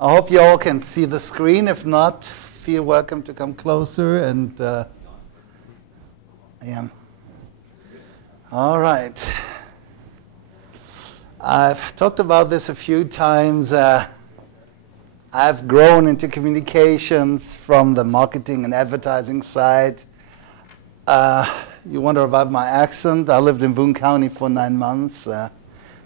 I hope you all can see the screen. If not, feel welcome to come closer. And I am. All right. I've talked about this a few times. I've grown into communications from the marketing and advertising side. You wonder about my accent. I lived in Boone County for 9 months.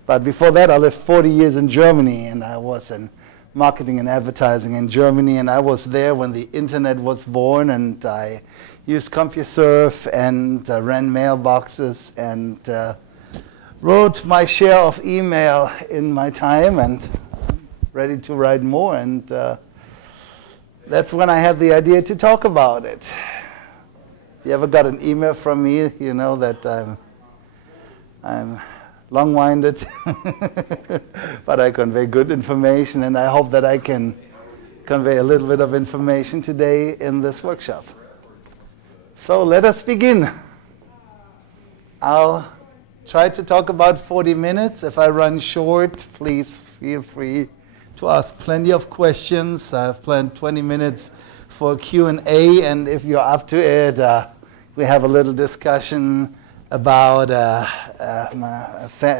But before that, I lived 40 years in Germany, and I was in marketing and advertising in Germany, and I was there when the internet was born, and I used CompuServe and ran mailboxes and wrote my share of email in my time, and ready to write more. And that's when I had the idea to talk about it. If you ever got an email from me, you know that I'm long-winded, but I convey good information, and I hope that I can convey a little bit of information today in this workshop. So let us begin. I'll try to talk about 40 minutes. If I run short, please feel free to ask plenty of questions. I've planned 20 minutes for Q&A, and if you're up to it, we have a little discussion about a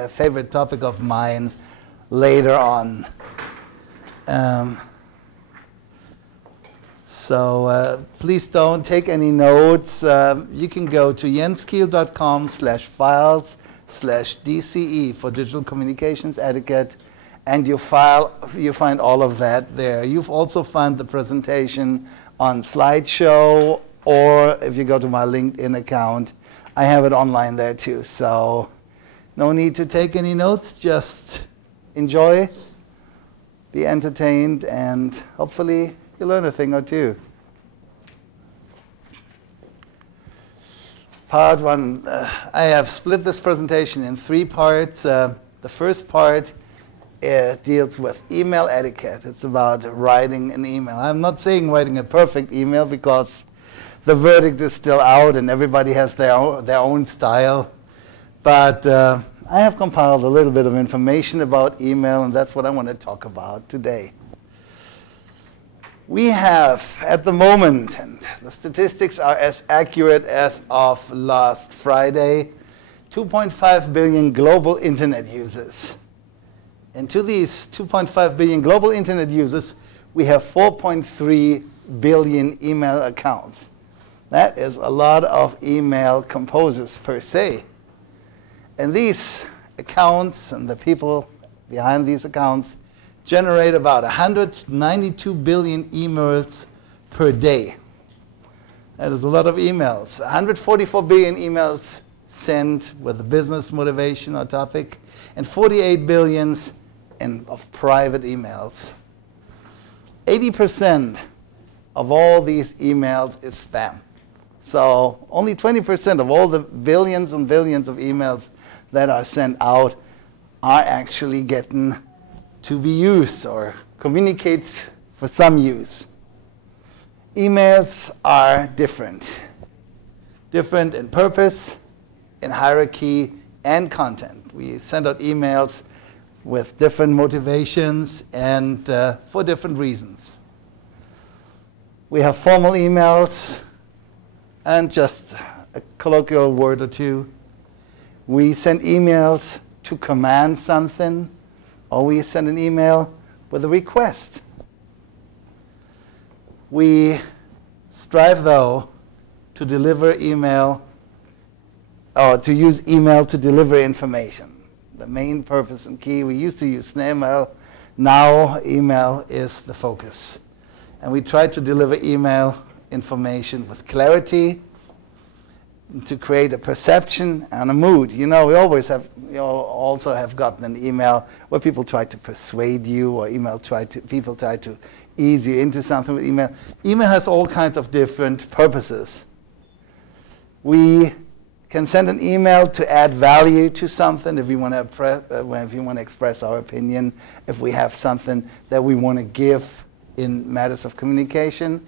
favorite topic of mine later on. So please don't take any notes. You can go to jenskiel.com/files/DCE for digital communications etiquette, and you find all of that there. You've also found the presentation on slideshow, or if you go to my LinkedIn account, I have it online there too. So no need to take any notes, just enjoy, be entertained, and hopefully you learn a thing or two. Part one, I have split this presentation in 3 parts. The first part deals with email etiquette. It's about writing an email. I'm not saying writing a perfect email, because the verdict is still out and everybody has their own style. But I have compiled a little bit of information about email, and that's what I want to talk about today. We have, at the moment, and the statistics are as accurate as of last Friday, 2.5 billion global internet users. And to these 2.5 billion global internet users, we have 4.3 billion email accounts. That is a lot of email composers per se. And these accounts and the people behind these accounts generate about 192 billion emails per day. That is a lot of emails. 144 billion emails sent with a business motivation or topic, and 48 billions of private emails. 80% of all these emails is spam. So only 20% of all the billions and billions of emails that are sent out are actually getting to be used or communicate for some use. Emails are different. Different in purpose, in hierarchy, and content. We send out emails with different motivations and for different reasons. We have formal emails, and just a colloquial word or two. We send emails to command something, or we send an email with a request. We strive, though, to deliver email, or to use email to deliver information. The main purpose and key. We used to use snail mail. Now email is the focus. And we try to deliver email information with clarity, to create a perception and a mood. You know, we always have, also have gotten an email where people try to persuade you, or people try to ease you into something with email. Email has all kinds of different purposes. We can send an email to add value to something, if we want to express our opinion, if we have something that we want to give in matters of communication.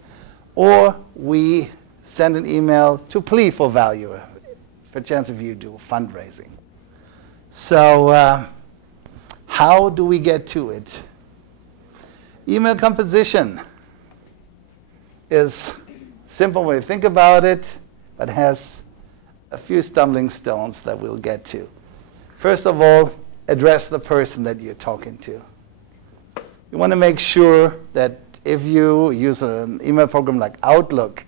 Or we send an email to plea for value, for chance if you do fundraising. So how do we get to it? Email composition is simple when you think about it, but has a few stumbling stones that we'll get to. First of all, address the person that you're talking to. You want to make sure that if you use an email program like Outlook,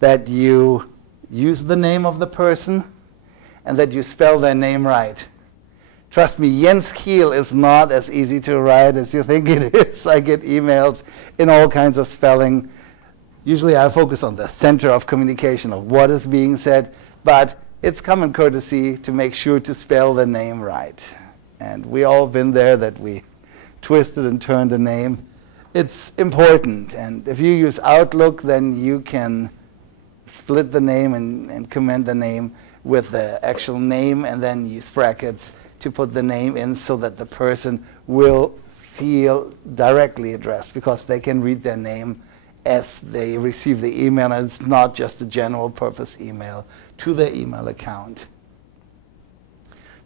that you use the name of the person and that you spell their name right. Trust me, Jens Kiel is not as easy to write as you think it is. I get emails in all kinds of spelling. Usually I focus on the center of communication of what is being said, but it's common courtesy to make sure to spell the name right. And we all been there that we twisted and turned the name. It's important, and if you use Outlook, then you can split the name and comment the name with the actual name and then use brackets to put the name in so that the person will feel directly addressed because they can read their name as they receive the email, and it's not just a general purpose email to their email account.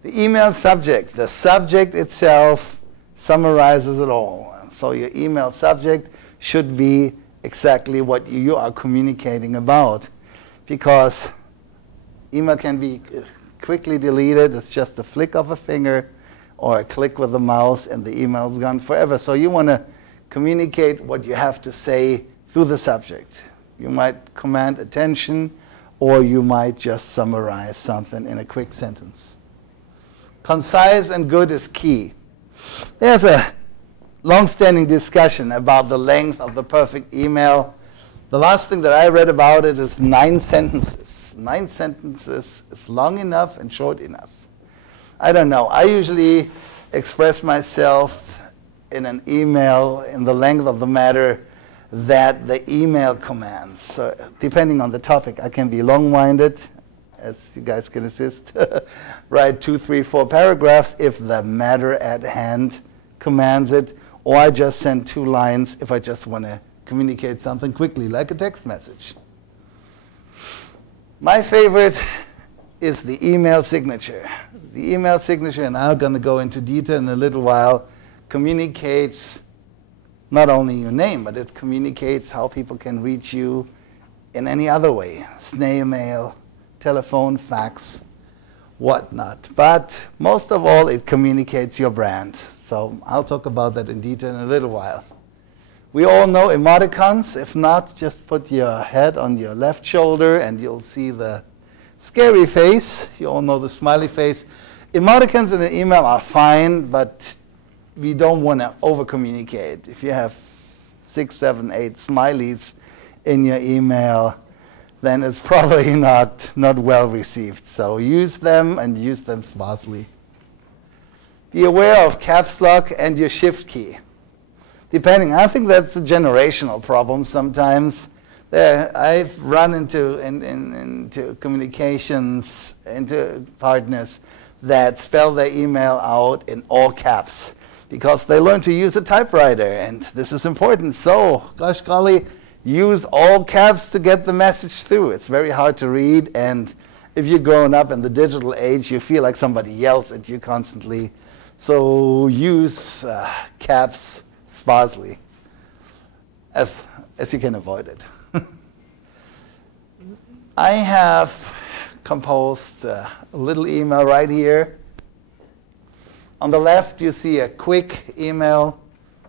The email subject, the subject itself summarizes it all. So your email subject should be exactly what you are communicating about, because email can be quickly deleted. It's just a flick of a finger or a click with the mouse and the email's gone forever. So you want to communicate what you have to say through the subject. You might command attention, or you might just summarize something in a quick sentence. Concise and good is key. There's a long-standing discussion about the length of the perfect email. The last thing that I read about it is 9 sentences. 9 sentences is long enough and short enough. I don't know. I usually express myself in an email in the length of the matter that the email commands. So depending on the topic, I can be long-winded, as you guys can assist, write 2, 3, 4 paragraphs if the matter at hand commands it, or I just send 2 lines if I just want to communicate something quickly, like a text message. My favorite is the email signature. The email signature, and I'm going to go into detail in a little while, communicates not only your name, but it communicates how people can reach you in any other way. Snail mail, telephone, fax, whatnot. But most of all, it communicates your brand. So I'll talk about that in detail in a little while. We all know emoticons. If not, just put your head on your left shoulder and you'll see the scary face. You all know the smiley face. Emoticons in an email are fine, but we don't want to over-communicate. If you have 6, 7, 8 smileys in your email, then it's probably not well received. So use them and use them sparsely. Be aware of caps lock and your shift key. Depending, I think that's a generational problem sometimes. I've run into communications, into partners that spell their email out in all caps because they learn to use a typewriter, and this is important. So, gosh golly, use all caps to get the message through. It's very hard to read, and if you're growing up in the digital age, you feel like somebody yells at you constantly. So use caps sparsely, as you can avoid it. I have composed a little email right here. On the left, you see a quick email,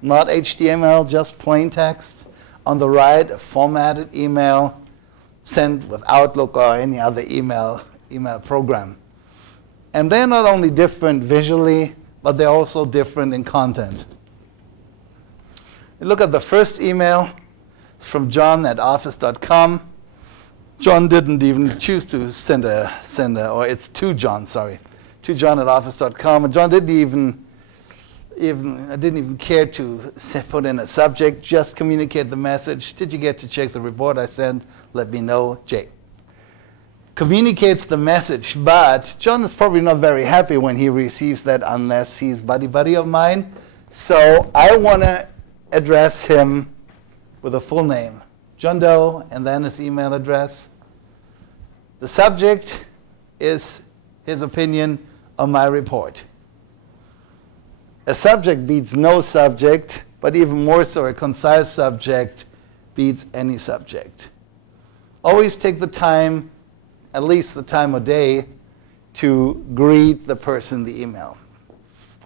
not HTML, just plain text. On the right, a formatted email sent with Outlook or any other email program. And they're not only different visually, but they're also different in content. You look at the first email. It's from John at office.com. John didn't even choose to send a, or it's to John, sorry, to John at office.com. And John didn't even care to put in a subject, just communicate the message. Did you get to check the report I sent? Let me know, Jay. Communicates the message, but John is probably not very happy when he receives that unless he's buddy of mine. So I want to address him with a full name, John Doe, and then his email address. The subject is his opinion on my report. A subject beats no subject, but even more so, a concise subject beats any subject. Always take the time, at least the time of day, to greet the person in the email.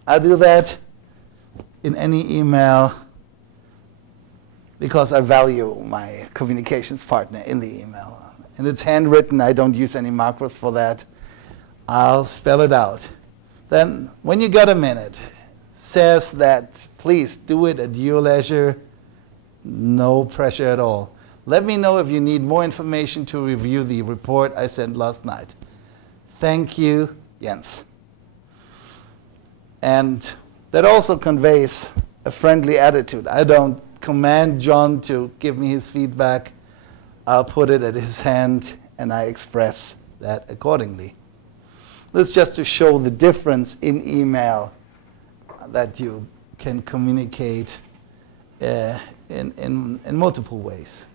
I do that in any email because I value my communications partner in the email. And it's handwritten. I don't use any markers for that. I'll spell it out. Then, when you got a minute, says that please do it at your leisure, no pressure at all. Let me know if you need more information to review the report I sent last night. Thank you, Jens. And that also conveys a friendly attitude. I don't command John to give me his feedback. I'll put it at his hand, and I express that accordingly. This is just to show the difference in email that you can communicate in multiple ways.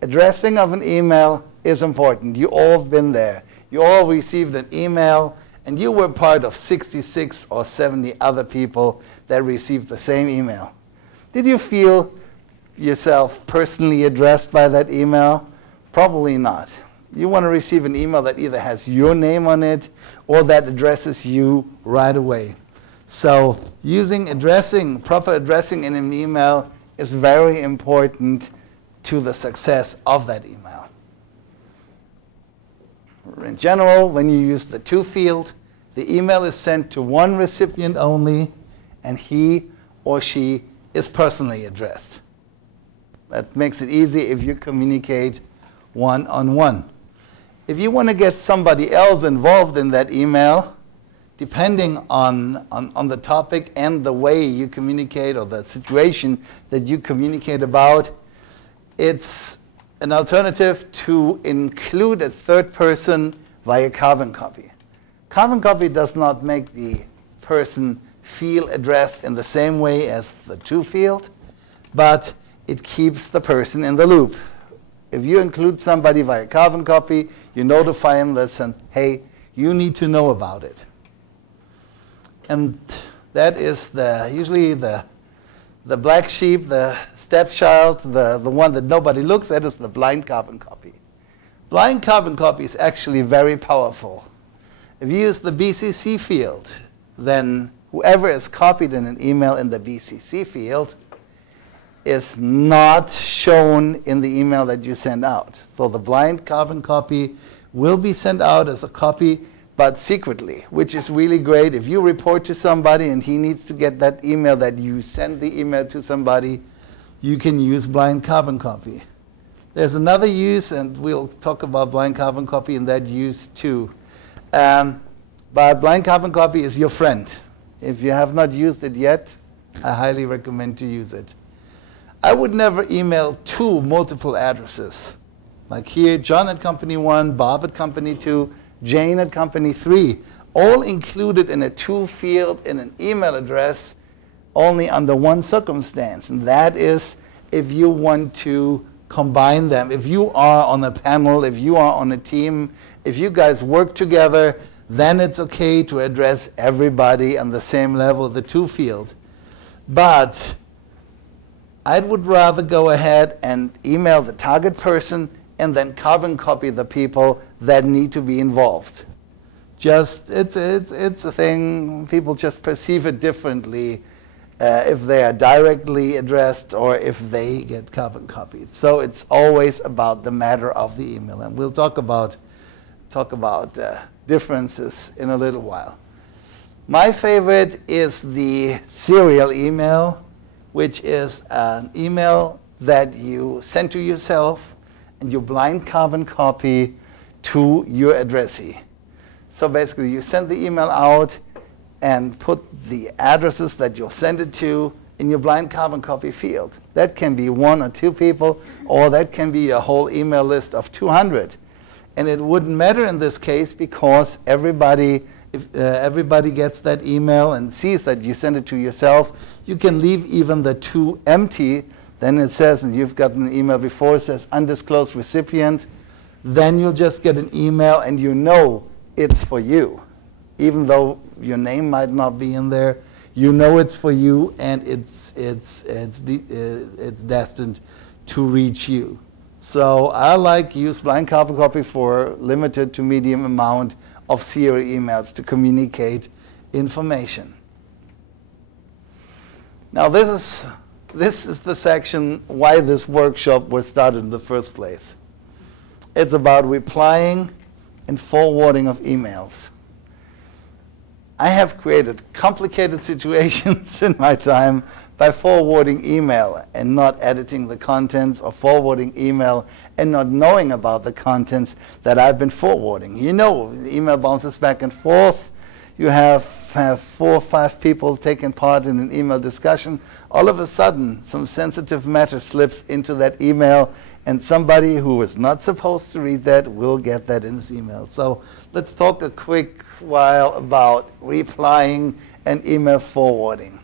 Addressing of an email is important. You all have been there. You all received an email, and you were part of 66 or 70 other people that received the same email. Did you feel yourself personally addressed by that email? Probably not. You want to receive an email that either has your name on it or that addresses you right away. So using proper addressing in an email is very important to the success of that email. In general, when you use the to field, the email is sent to one recipient only, and he or she is personally addressed. That makes it easy if you communicate one-on-one. If you want to get somebody else involved in that email, depending on the topic and the way you communicate or the situation that you communicate about, it's an alternative to include a third person via carbon copy. Carbon copy does not make the person feel addressed in the same way as the to field, but it keeps the person in the loop. If you include somebody via carbon copy, you notify them, listen, hey, you need to know about it. And that is usually the black sheep, the stepchild, the one that nobody looks at is the blind carbon copy. Blind carbon copy is actually very powerful. If you use the BCC field, then whoever is copied in an email in the BCC field is not shown in the email that you send out. So the blind carbon copy will be sent out as a copy, but secretly, which is really great. If you report to somebody and he needs to get that email that you send the email to somebody, you can use blind carbon copy. There's another use, and we'll talk about blind carbon copy in that use too. But blind carbon copy is your friend. If you have not used it yet, I highly recommend to use it. I would never email to multiple addresses. Like here, John at company 1, Bob at company 2, Jane at company 3, all included in a to field in an email address only under one circumstance, and that is if you want to combine them. If you are on a panel, if you are on a team, if you guys work together, then it's okay to address everybody on the same level, the to field. But I would rather go ahead and email the target person and then carbon copy the people that need to be involved. It's a thing, people just perceive it differently if they are directly addressed or if they get carbon copied. So it's always about the matter of the email, and we'll talk about differences in a little while. My favorite is the serial email, which is an email that you send to yourself and you blind carbon copy to your addressee. So basically, you send the email out and put the addresses that you'll send it to in your blind carbon copy field. That can be 1 or 2 people, or that can be a whole email list of 200. And it wouldn't matter in this case because everybody gets that email and sees that you send it to yourself. You can leave even the to empty. Then it says, and you've gotten an email before, it says undisclosed recipient. Then you'll just get an email and you know it's for you. even though your name might not be in there. You know it's for you, and it's destined to reach you. So I use blind copy for limited to medium amount of serial emails to communicate information. Now this is the section why this workshop was started in the first place. It's about replying and forwarding of emails. I have created complicated situations in my time by forwarding email and not editing the contents, or forwarding email and not knowing about the contents that I've been forwarding. You know, the email bounces back and forth. You have 4 or 5 people taking part in an email discussion. All of a sudden, some sensitive matter slips into that email, and somebody who is not supposed to read that will get that in his email. So let's talk a quick while about replying and email forwarding.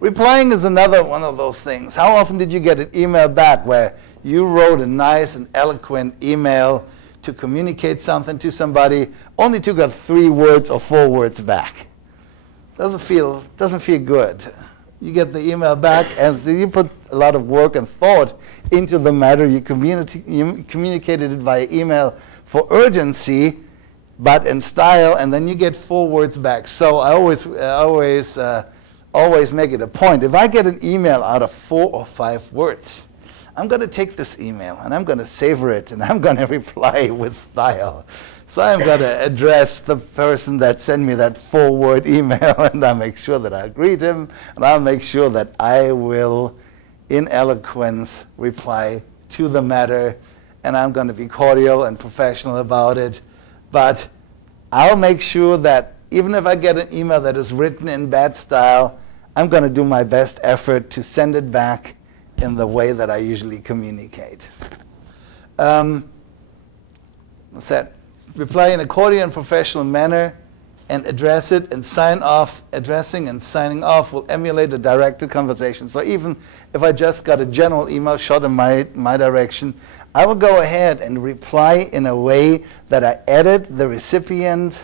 Replying is another one of those things. How often did you get an email back where you wrote a nice and eloquent email to communicate something to somebody, only to get 3 words or 4 words back? Doesn't feel good. You get the email back, and so you put a lot of work and thought into the matter. You communicated it via email for urgency, but in style, and then you get 4 words back. So I always make it a point. If I get an email out of 4 or 5 words, I'm going to take this email and I'm going to savor it, and I'm going to reply with style. So I'm going to address the person that sent me that 4-word email, and I'll make sure that I greet him, and I'll make sure that I will, in eloquence, reply to the matter, and I'm going to be cordial and professional about it. But I'll make sure that even if I get an email that is written in bad style, I'm going to do my best effort to send it back in the way that I usually communicate. Reply in a cordial and professional manner, and address it and sign off. Addressing and signing off will emulate a directed conversation. So even if I just got a general email shot in my direction, I will go ahead and reply in a way that I edit the recipient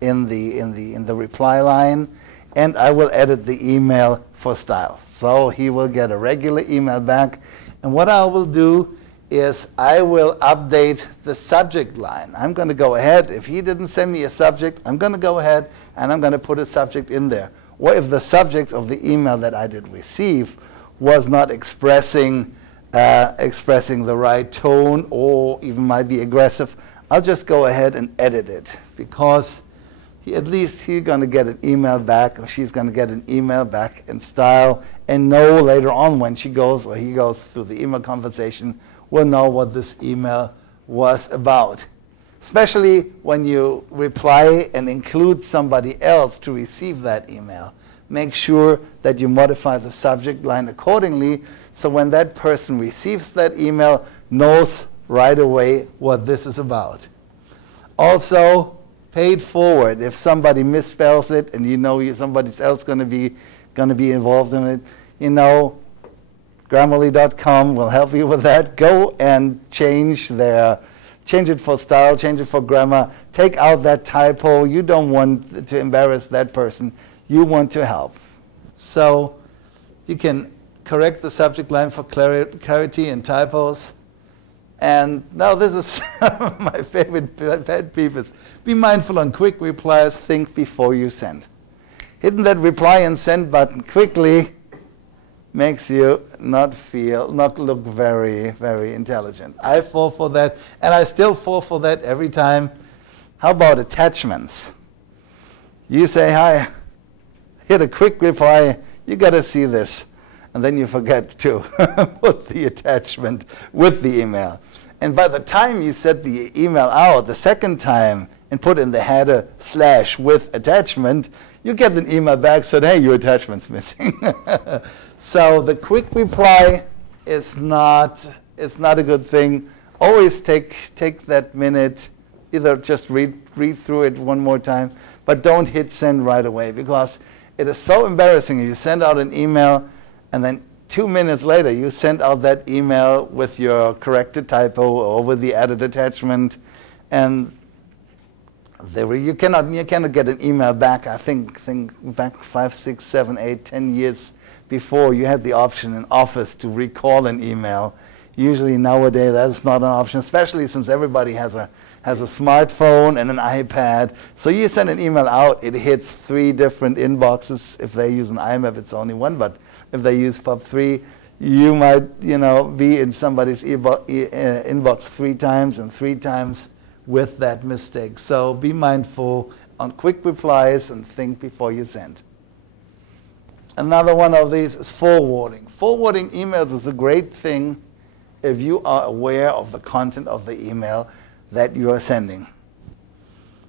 in the reply line, and I will edit the email for style. So he will get a regular email back, and what I will do is I will update the subject line. I'm going to go ahead, if he didn't send me a subject, I'm going to go ahead and I'm going to put a subject in there. Or if the subject of the email that I did receive was not expressing the right tone, or even might be aggressive, I'll just go ahead and edit it, because at least he's going to get an email back, or she's going to get an email back in style, and know later on when she goes or he goes through the email conversation, will know what this email was about. Especially when you reply and include somebody else to receive that email. Make sure that you modify the subject line accordingly, so when that person receives that email, knows right away what this is about. Also, pay it forward. If somebody misspells it and you know somebody else going to be involved in it, you know, Grammarly.com will help you with that. Go and change it for style, change it for grammar. Take out that typo. You don't want to embarrass that person. You want to help. So you can correct the subject line for clarity and typos. And now this is my favorite pet peeve is, be mindful on quick replies, think before you send. Hitting that reply and send button quickly makes you not look very, very intelligent. I fall for that, and I still fall for that every time. How about attachments? You say, hi, hit a quick reply, you got to see this. And then you forget to put the attachment with the email. And by the time you set the email out the second time and put in the header / with attachment, you get an email back saying, hey, your attachment's missing. So the quick reply is not a good thing. Always take that minute, either just read through it one more time, but don't hit send right away, because it is so embarrassing if you send out an email and then 2 minutes later you send out that email with your corrected typo or with the added attachment, and You cannot get an email back. I think back 5, 6, 7, 8, 10 years before, you had the option in Office to recall an email. Usually nowadays that's not an option, especially since everybody has a smartphone and an iPad. So you send an email out, it hits 3 different inboxes. If they use an IMAP, it's only 1, but if they use POP3, you might be in somebody's inbox 3 times and 3 times with that mistake. So be mindful on quick replies and think before you send. Another one of these is forwarding. Forwarding emails is a great thing if you are aware of the content of the email that you are sending.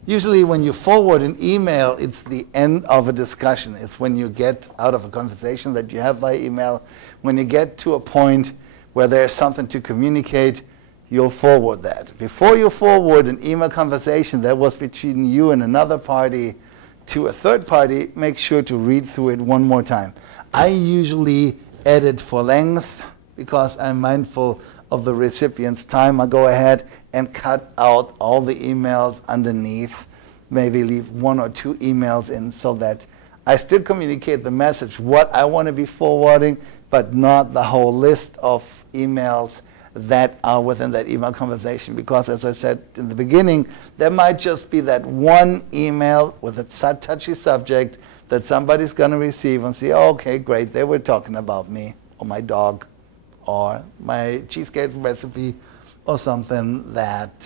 Usually when you forward an email, it's the end of a discussion. It's when you get out of a conversation that you have by email. When you get to a point where there's something to communicate, you'll forward that. Before you forward an email conversation that was between you and another party to a third party, make sure to read through it one more time. I usually edit for length because I'm mindful of the recipient's time. I go ahead and cut out all the emails underneath, maybe leave 1 or 2 emails in so that I still communicate the message, what I want to be forwarding, but not the whole list of emails that are within that email conversation. Because as I said in the beginning, there might just be that one email with a touchy subject that somebody's going to receive and say, oh, okay, great, they were talking about me or my dog or my cheesecake recipe or something that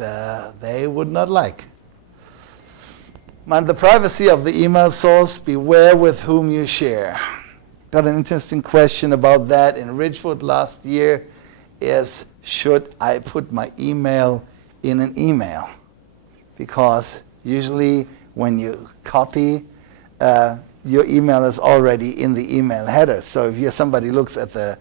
they would not like. Mind the privacy of the email source. Beware with whom you share. Got an interesting question about that in Ridgewood last year. Is should I put my email in an email? Because usually when you copy, your email is already in the email header. So if somebody looks at the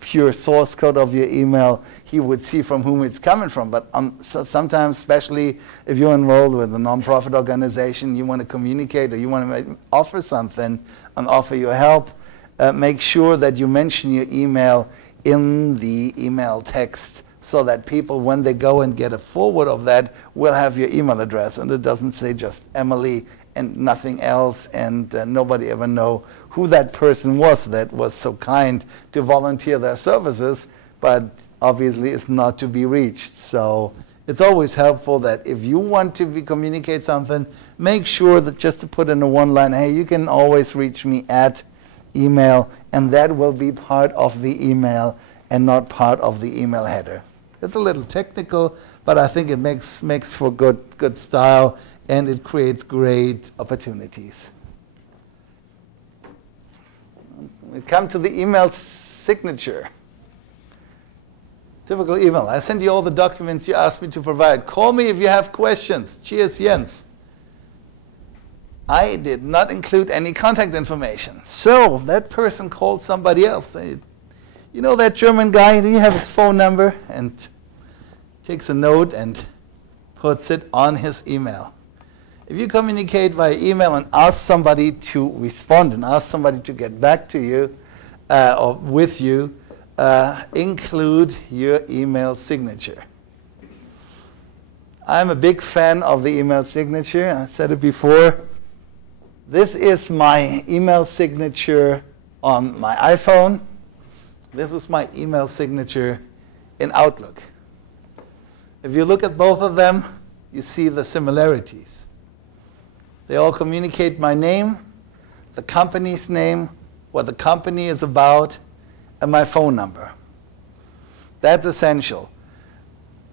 pure source code of your email, he would see from whom it's coming from. But so sometimes, especially if you're enrolled with a nonprofit organization, you want to communicate or you want to offer something and offer your help, make sure that you mention your email in the email text so that people, when they go and get a forward of that, will have your email address. And it doesn't say just Emily and nothing else, and nobody ever know who that person was that was so kind to volunteer their services, but obviously is not to be reached. So it's always helpful that if you want to communicate something, make sure that just to put in a one line, hey, you can always reach me at email, and that will be part of the email and not part of the email header. It's a little technical, but I think it makes for good style, and it creates great opportunities. We come to the email signature. Typical email. I send you all the documents you asked me to provide. Call me if you have questions. Cheers, Jens. I did not include any contact information. So that person called somebody else. Say, you know that German guy, do you have his phone number? And takes a note and puts it on his email. If you communicate via email and ask somebody to respond and ask somebody to get back to you or with you, include your email signature. I'm a big fan of the email signature. I said it before. This is my email signature on my iPhone. This is my email signature in Outlook. If you look at both of them, you see the similarities. They all communicate my name, the company's name, what the company is about, and my phone number. That's essential.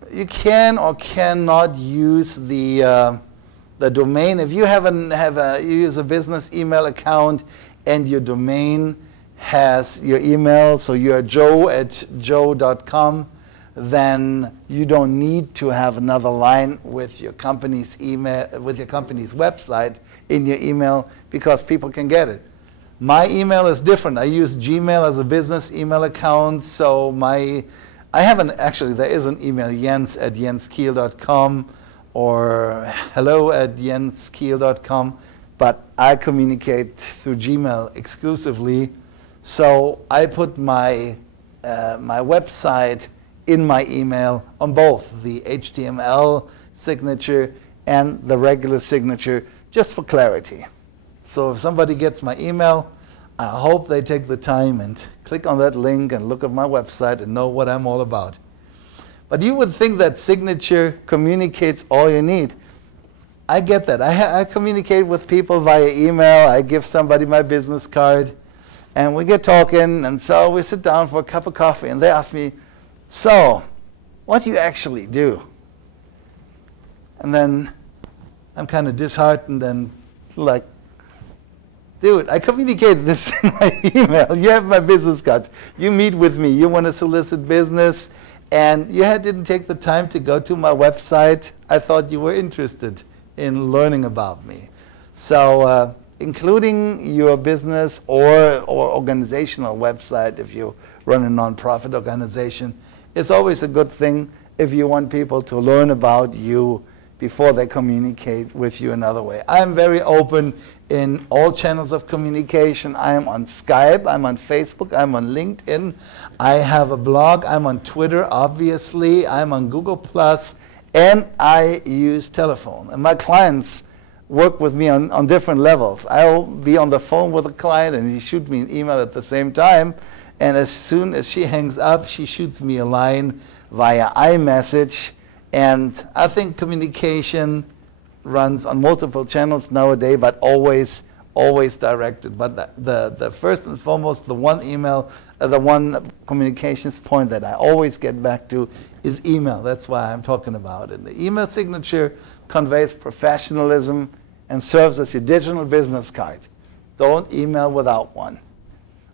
You can or cannot use the domain. If you you use a business email account and your domain has your email, so you're joe@joe.com, then you don't need to have another line with your company's email, with your company's website in your email, because people can get it. My email is different. I use Gmail as a business email account, so actually there is an email, jens@jenskiel.com or hello@jenskiel.com, but I communicate through Gmail exclusively. So I put my website in my email on both the HTML signature and the regular signature, just for clarity. So if somebody gets my email, I hope they take the time and click on that link and look at my website and know what I'm all about. But you would think that signature communicates all you need. I get that. I communicate with people via email. I give somebody my business card, and we get talking, and so we sit down for a cup of coffee, and they ask me, so, what do you actually do? And then I'm kind of disheartened and like, dude, I communicated this in my email. You have my business card. You meet with me. You want to solicit business, and you didn't take the time to go to my website. I thought you were interested in learning about me. So including your business or organizational website, if you run a nonprofit organization, is always a good thing if you want people to learn about you before they communicate with you another way. I'm very open in all channels of communication. I am on Skype, I'm on Facebook, I'm on LinkedIn, I have a blog, I'm on Twitter, obviously, I'm on Google+, and I use telephone. And my clients work with me on different levels. I'll be on the phone with a client and he shoots me an email at the same time, and as soon as she hangs up, she shoots me a line via iMessage. And I think communication runs on multiple channels nowadays, but always directed. But the first and foremost, the one email, the one communications point that I always get back to is email. That's why I'm talking about it. The email signature conveys professionalism and serves as your digital business card. Don't email without one.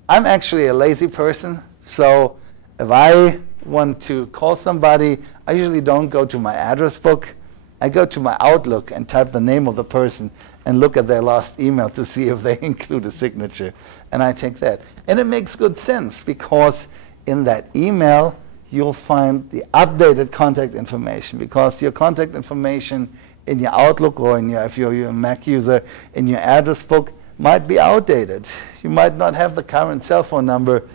I'm actually a lazy person, so if I want to call somebody, I usually don't go to my address book. I go to my Outlook and type the name of the person and look at their last email to see if they include a signature. And I take that. And it makes good sense because in that email, you'll find the updated contact information, because your contact information in your Outlook or if you're a Mac user, in your address book might be outdated. You might not have the current cell phone number.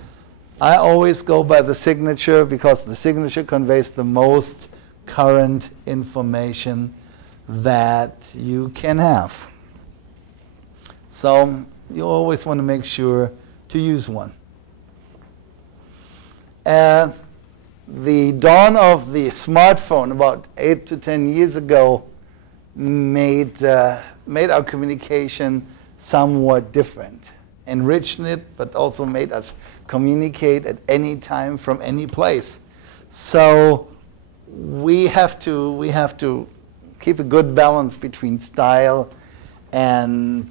I always go by the signature because the signature conveys the most current information that you can have. So you always want to make sure to use one. The dawn of the smartphone about 8 to 10 years ago made our communication somewhat different, enriched it, but also made us communicate at any time from any place. So we have to keep a good balance between style and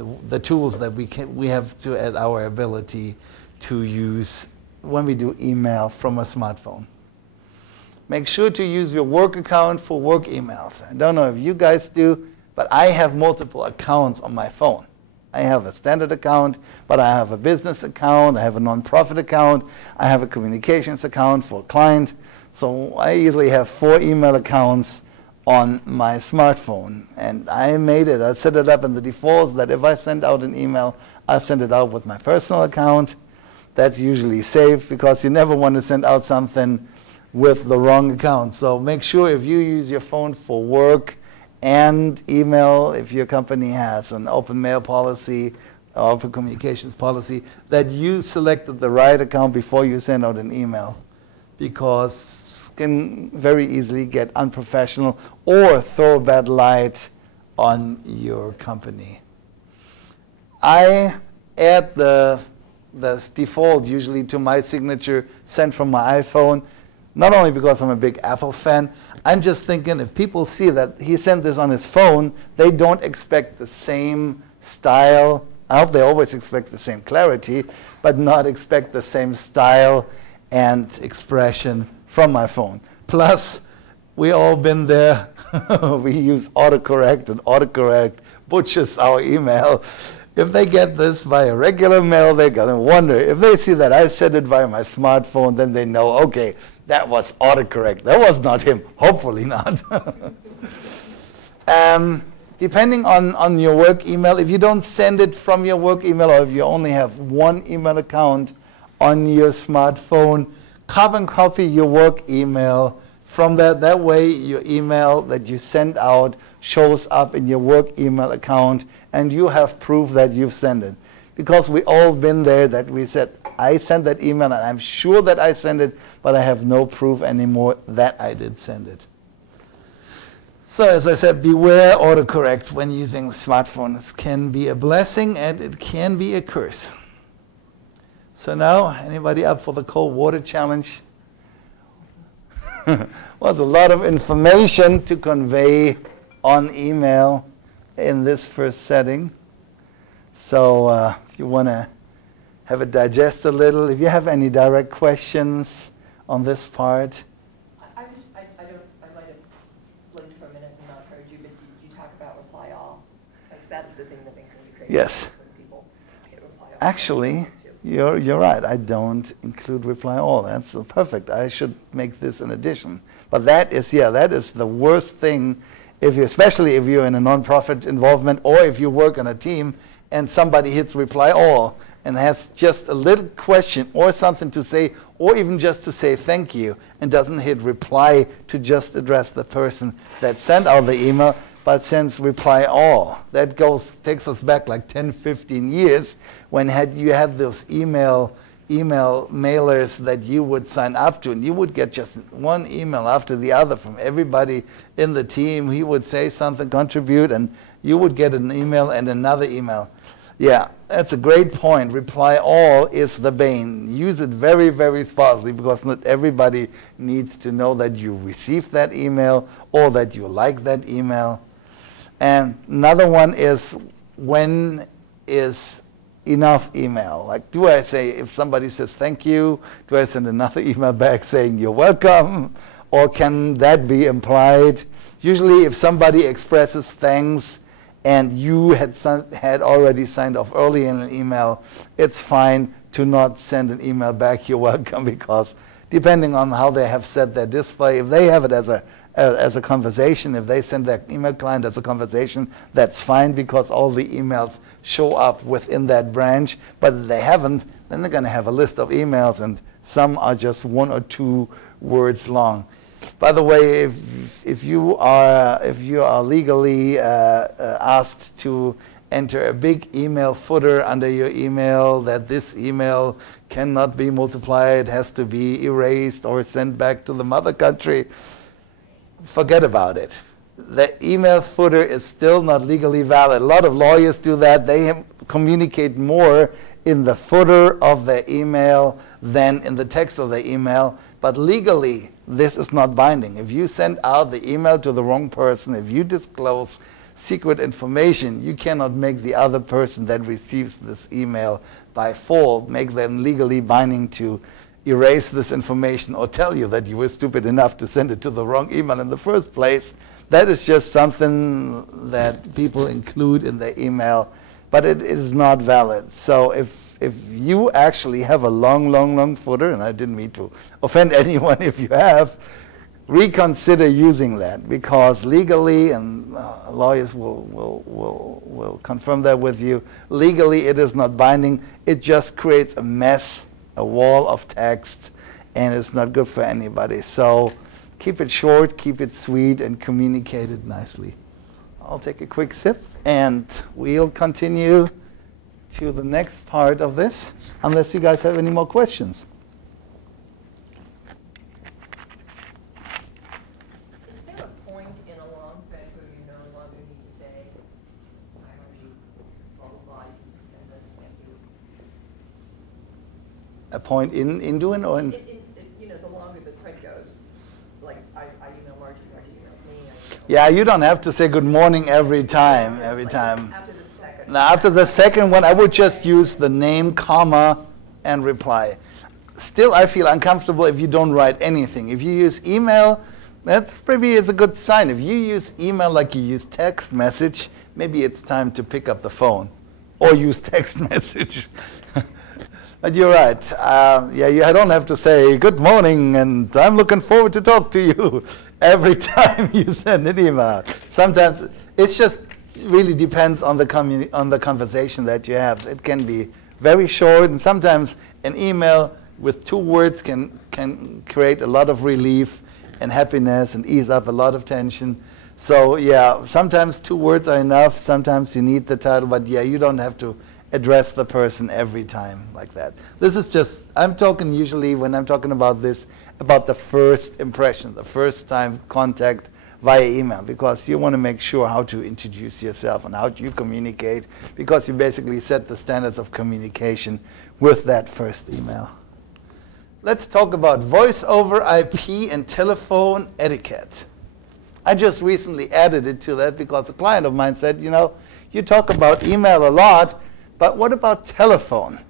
the tools that we have to at our ability to use when we do email from a smartphone. Make sure to use your work account for work emails. I don't know if you guys do, but I have multiple accounts on my phone. I have a standard account, but I have a business account, I have a nonprofit account, I have a communications account for a client. So I easily have 4 email accounts on my smartphone. And I set it up in the defaults that if I send out an email, I send it out with my personal account. That's usually safe because you never want to send out something with the wrong account. So make sure if you use your phone for work and email, if your company has an open mail policy, open communications policy, that you selected the right account before you send out an email, because it can very easily get unprofessional or throw a bad light on your company. I add the default usually to my signature sent from my iPhone, not only because I'm a big Apple fan. I'm just thinking if people see that he sent this on his phone, they don't expect the same style. I hope they always expect the same clarity, but not expect the same style and expression from my phone. Plus, we all been there. We use autocorrect, and autocorrect butchers our email. If they get this via regular mail, they're going to wonder. If they see that I sent it via my smartphone, then they know, okay, that was autocorrect. That was not him. Hopefully not. Depending on your work email, if you don't send it from your work email, or if you only have one email account on your smartphone, carbon copy your work email from that way your email that you send out shows up in your work email account, and you have proof that you've sent it. Because we all been there that we said, I sent that email and I'm sure that I sent it, but I have no proof anymore that I did send it. So as I said, beware autocorrect when using the smartphone. It can be a blessing and it can be a curse. So now, anybody up for the cold water challenge? Was a lot of information to convey on email in this first setting. So if you want to have it digest a little, if you have any direct questions on this part. I might have blinked for a minute and not heard you, but you talk about reply all. Because that's the thing that makes me crazy. Yes. When people hit reply all. Actually, you're right. I don't include reply all. That's perfect. I should make this an addition. But that is the worst thing, especially if you're in a nonprofit involvement or if you work on a team and somebody hits reply all and has just a little question or something to say, or even just to say thank you, and doesn't hit reply to just address the person that sent out the email, but sends reply all. That takes us back like 10, 15 years when you had those email mailers that you would sign up to, and you would get just one email after the other from everybody in the team. He would say something, contribute, and you would get an email and another email. Yeah, that's a great point. Reply all is the bane. Use it very, very sparsely, because not everybody needs to know that you received that email or that you like that email. And another one is, when is enough email? Like, do I say, if somebody says thank you, do I send another email back saying you're welcome? Or can that be implied? Usually if somebody expresses thanks and you had already signed off early in an email, it's fine to not send an email back, you're welcome, because depending on how they have set their display, if they have it as a conversation, if they send their email client as a conversation, that's fine, because all the emails show up within that branch. But if they haven't, then they're going to have a list of emails, and some are just 1 or 2 words long. By the way, if you are legally asked to enter a big email footer under your email, that this email cannot be multiplied, has to be erased or sent back to the mother country, forget about it. The email footer is still not legally valid. A lot of lawyers do that. They communicate more in the footer of the email than in the text of the email. But legally, this is not binding. If you send out the email to the wrong person, if you disclose secret information, you cannot make the other person that receives this email by fault, make them legally binding to erase this information or tell you that you were stupid enough to send it to the wrong email in the first place. That is just something that people include in their email, but it is not valid. So if you actually have a long footer, and I didn't mean to offend anyone if you have, reconsider using that, because legally, and lawyers will confirm that with you, legally it is not binding. It just creates a mess, a wall of text, and it's not good for anybody. So keep it short, keep it sweet, and communicate it nicely. I'll take a quick sip, and we'll continue to the next part of this, unless you guys have any more questions. Is there a point in a long thread where you no longer need to say, I heard you, blah, blah, blah, you can send a thank you? A point in doing, or in? You know, the longer the thread goes, like I email Margie, Margie emails me. Yeah, you don't have to say good morning every time. After the second. Now, after the second one, I would just use the name, comma, and reply. Still, I feel uncomfortable if you don't write anything. If you use email, that's maybe it's a good sign. If you use email like you use text message, maybe it's time to pick up the phone or use text message. But you're right. I don't have to say good morning and I'm looking forward to talk to you every time you send an email. Sometimes it's just really depends on the conversation that you have. It can be very short, and sometimes an email with 2 words can create a lot of relief, and happiness and ease up a lot of tension. So yeah, sometimes 2 words are enough. Sometimes you need the title, but yeah, you don't have to address the person every time like that. This is just, I'm talking usually when I'm talking about this, about the first impression, the first time contact via email, because you want to make sure how to introduce yourself and how you communicate, because you basically set the standards of communication with that first email. Let's talk about voice over IP and telephone etiquette. I just recently added it to that because a client of mine said, you know, you talk about email a lot, but what about telephone?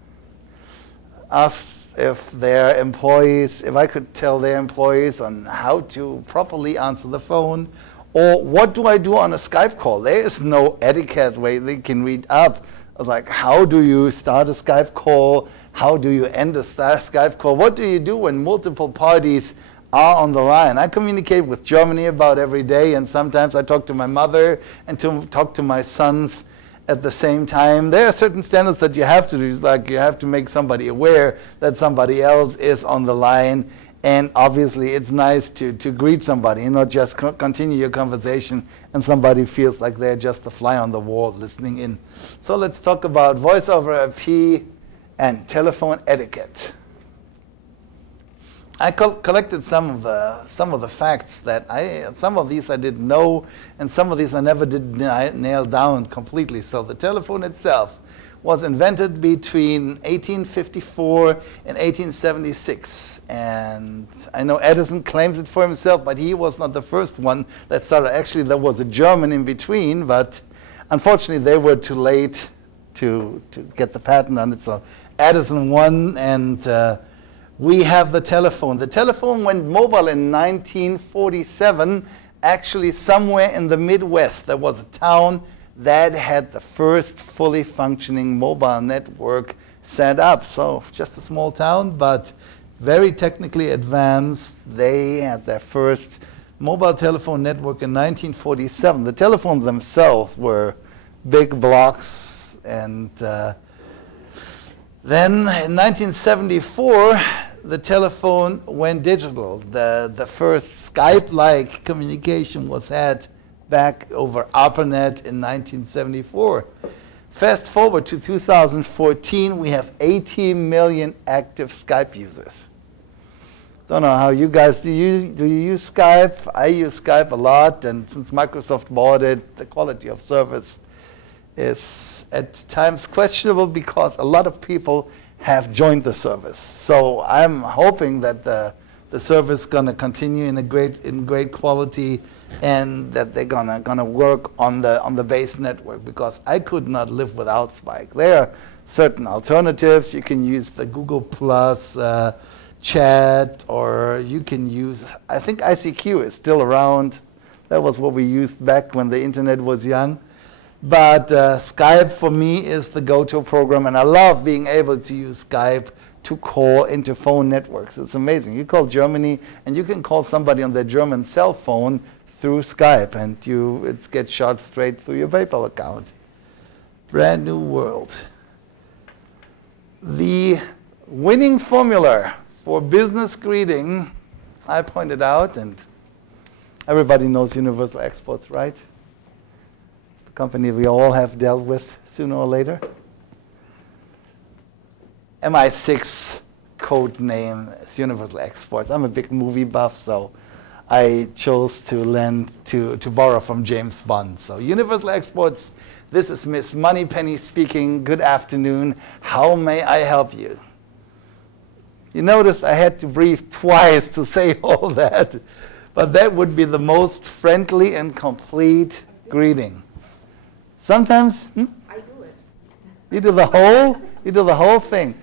Asked if their employees, if I could tell their employees on how to properly answer the phone, or what do I do on a Skype call? There is no etiquette way they can read up. I was like, how do you start a Skype call? How do you end a Skype call? What do you do when multiple parties are on the line? I communicate with Germany about every day, and sometimes I talk to my mother and talk to my sons at the same time. There are certain standards that you have to do, like you have to make somebody aware that somebody else is on the line, and obviously it's nice to greet somebody and not just continue your conversation and somebody feels like they're just a fly on the wall listening in. So let's talk about voice over IP and telephone etiquette. I collected some of the facts that some of these I didn't know, and some of these I never did nail down completely. So the telephone itself was invented between 1854 and 1876, and I know Edison claims it for himself, but he was not the first one that started. Actually, there was a German in between, but unfortunately they were too late to get the patent on it. So Edison won, and we have the telephone. The telephone went mobile in 1947. Actually, somewhere in the Midwest, there was a town that had the first fully functioning mobile network set up. So just a small town, but very technically advanced. They had their first mobile telephone network in 1947. The telephones themselves were big blocks, and then in 1974, the telephone went digital. The first Skype-like communication was had back over ARPANET in 1974. Fast forward to 2014, we have 80 million active Skype users. Don't know how you guys, do you use Skype? I use Skype a lot, and since Microsoft bought it, the quality of service is at times questionable because a lot of people have joined the service. So I'm hoping that the service is going to continue in great quality, and that they're gonna work on the base network, because I could not live without Spike. There are certain alternatives. You can use the Google Plus chat, or you can use, I think ICQ is still around. That was what we used back when the internet was young. But Skype for me is the go-to program, and I love being able to use Skype to call into phone networks. It's amazing. You call Germany, and you can call somebody on their German cell phone through Skype, and it gets shot straight through your PayPal account. Brand new world. The winning formula for business greeting, I pointed out, and everybody knows Universal Exports, right? It's the company we all have dealt with sooner or later. MI6 code name is Universal Exports. I'm a big movie buff, so I chose to borrow from James Bond. So Universal Exports, this is Miss Moneypenny speaking. Good afternoon. How may I help you? You notice I had to breathe twice to say all that, but that would be the most friendly and complete greeting. Sometimes, I do it. You do the whole thing.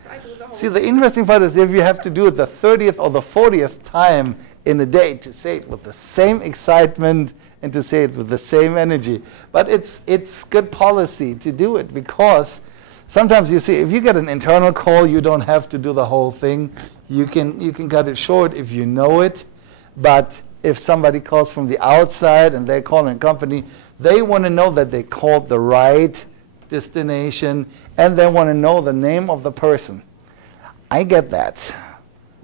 See, the interesting part is if you have to do it the 30th or the 40th time in a day to say it with the same excitement and to say it with the same energy. But it's good policy to do it, because sometimes you see, if you get an internal call, you don't have to do the whole thing. You can cut it short if you know it. But if somebody calls from the outside and they're calling a company, they want to know that they called the right destination, and they want to know the name of the person. I get that.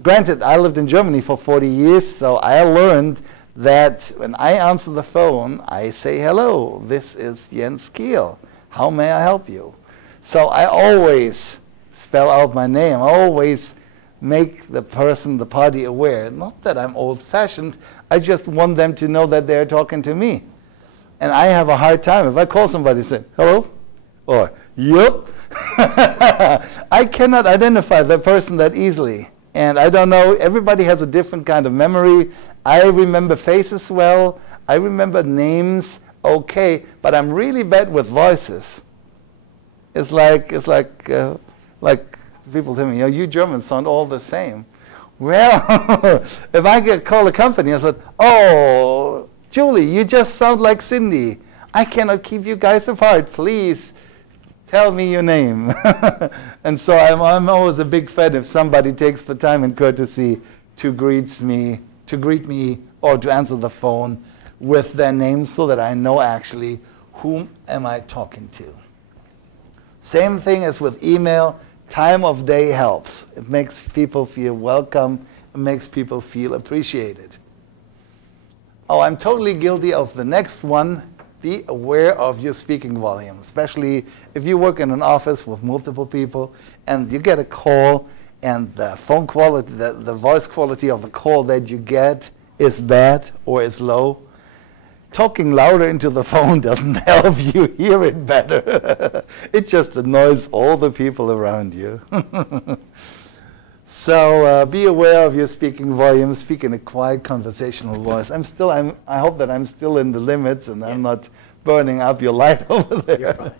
Granted, I lived in Germany for 40 years, so I learned that when I answer the phone, I say, hello, this is Jens Kiel. How may I help you? So I always spell out my name. I always make the person, the party aware. Not that I'm old-fashioned. I just want them to know that they're talking to me. And I have a hard time. If I call somebody and say, hello, or yup, I cannot identify the person that easily. And I don't know, everybody has a different kind of memory. I remember faces well. I remember names okay, but I'm really bad with voices. It's like people tell me, you Germans sound all the same. Well, if I call a company, I said, oh, Julie, you just sound like Cindy. I cannot keep you guys apart. Please tell me your name. And so I'm always a big fan if somebody takes the time and courtesy to greet me or to answer the phone with their name so that I know actually whom am I talking to. Same thing as with email. Time of day helps. It makes people feel welcome. It makes people feel appreciated. Oh, I'm totally guilty of the next one. Be aware of your speaking volume, especially if you work in an office with multiple people and you get a call and the phone quality, the voice quality of the call that you get is bad or is low. Talking louder into the phone doesn't help you hear it better. It just annoys all the people around you. So be aware of your speaking volume. Speak in a quiet conversational voice. I hope that I'm still in the limits and I'm not burning up your light over there.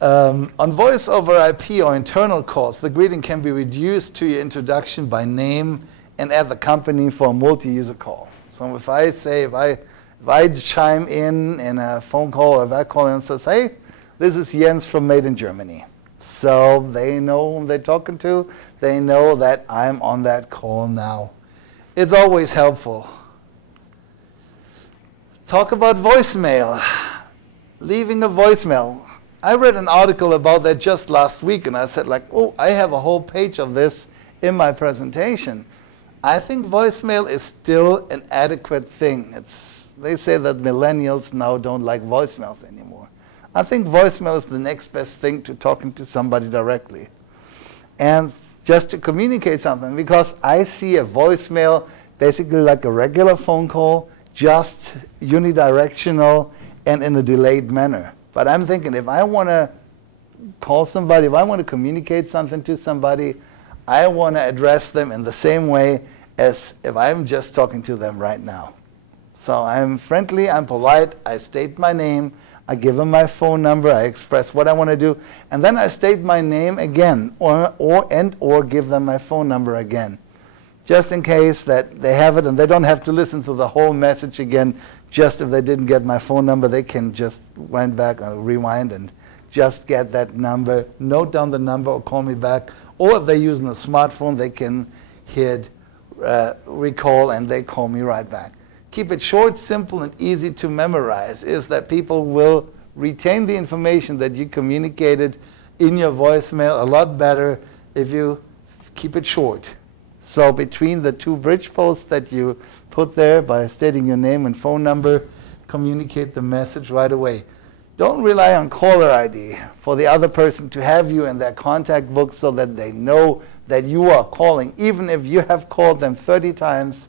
On voice over IP or internal calls, the greeting can be reduced to your introduction by name and add the company for a multi-user call. So if I chime in a phone call, or if I call in and says, hey, this is Jens from Made in Germany. So they know whom they're talking to. They know that I'm on that call now. It's always helpful. Talk about voicemail. Leaving a voicemail. I read an article about that just last week, and I said, oh, I have a whole page of this in my presentation. I think voicemail is still an adequate thing. They say that millennials now don't like voicemails anymore. I think voicemail is the next best thing to talking to somebody directly. And just to communicate something, because I see a voicemail basically like a regular phone call, just unidirectional and in a delayed manner. But I'm thinking if I want to call somebody, if I want to communicate something to somebody, I want to address them in the same way as if I'm just talking to them right now. So I'm friendly, I'm polite, I state my name, I give them my phone number, I express what I want to do, and then I state my name again, or give them my phone number again, just in case that they have it and they don't have to listen to the whole message again. Just if they didn't get my phone number, they can just wind back or rewind and just get that number, note down the number or call me back. Or if they're using a smartphone, they can hit recall and they call me right back. Keep it short, simple, and easy to memorize is that people will retain the information that you communicated in your voicemail a lot better if you keep it short. So between the two bridge posts that you put there by stating your name and phone number, communicate the message right away. Don't rely on caller ID for the other person to have you in their contact book so that they know that you are calling. Even if you have called them 30 times,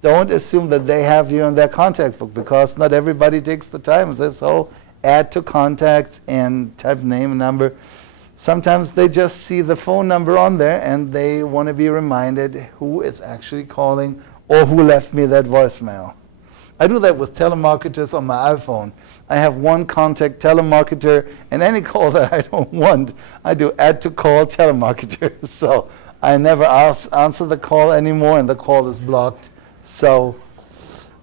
don't assume that they have you in their contact book, because not everybody takes the time and says, oh, add to contacts and type name and number. Sometimes they just see the phone number on there and they want to be reminded who is actually calling or who left me that voicemail. I do that with telemarketers on my iPhone. I have one contact telemarketer, and any call that I don't want, I do add to call telemarketer. So I never answer the call anymore and the call is blocked. So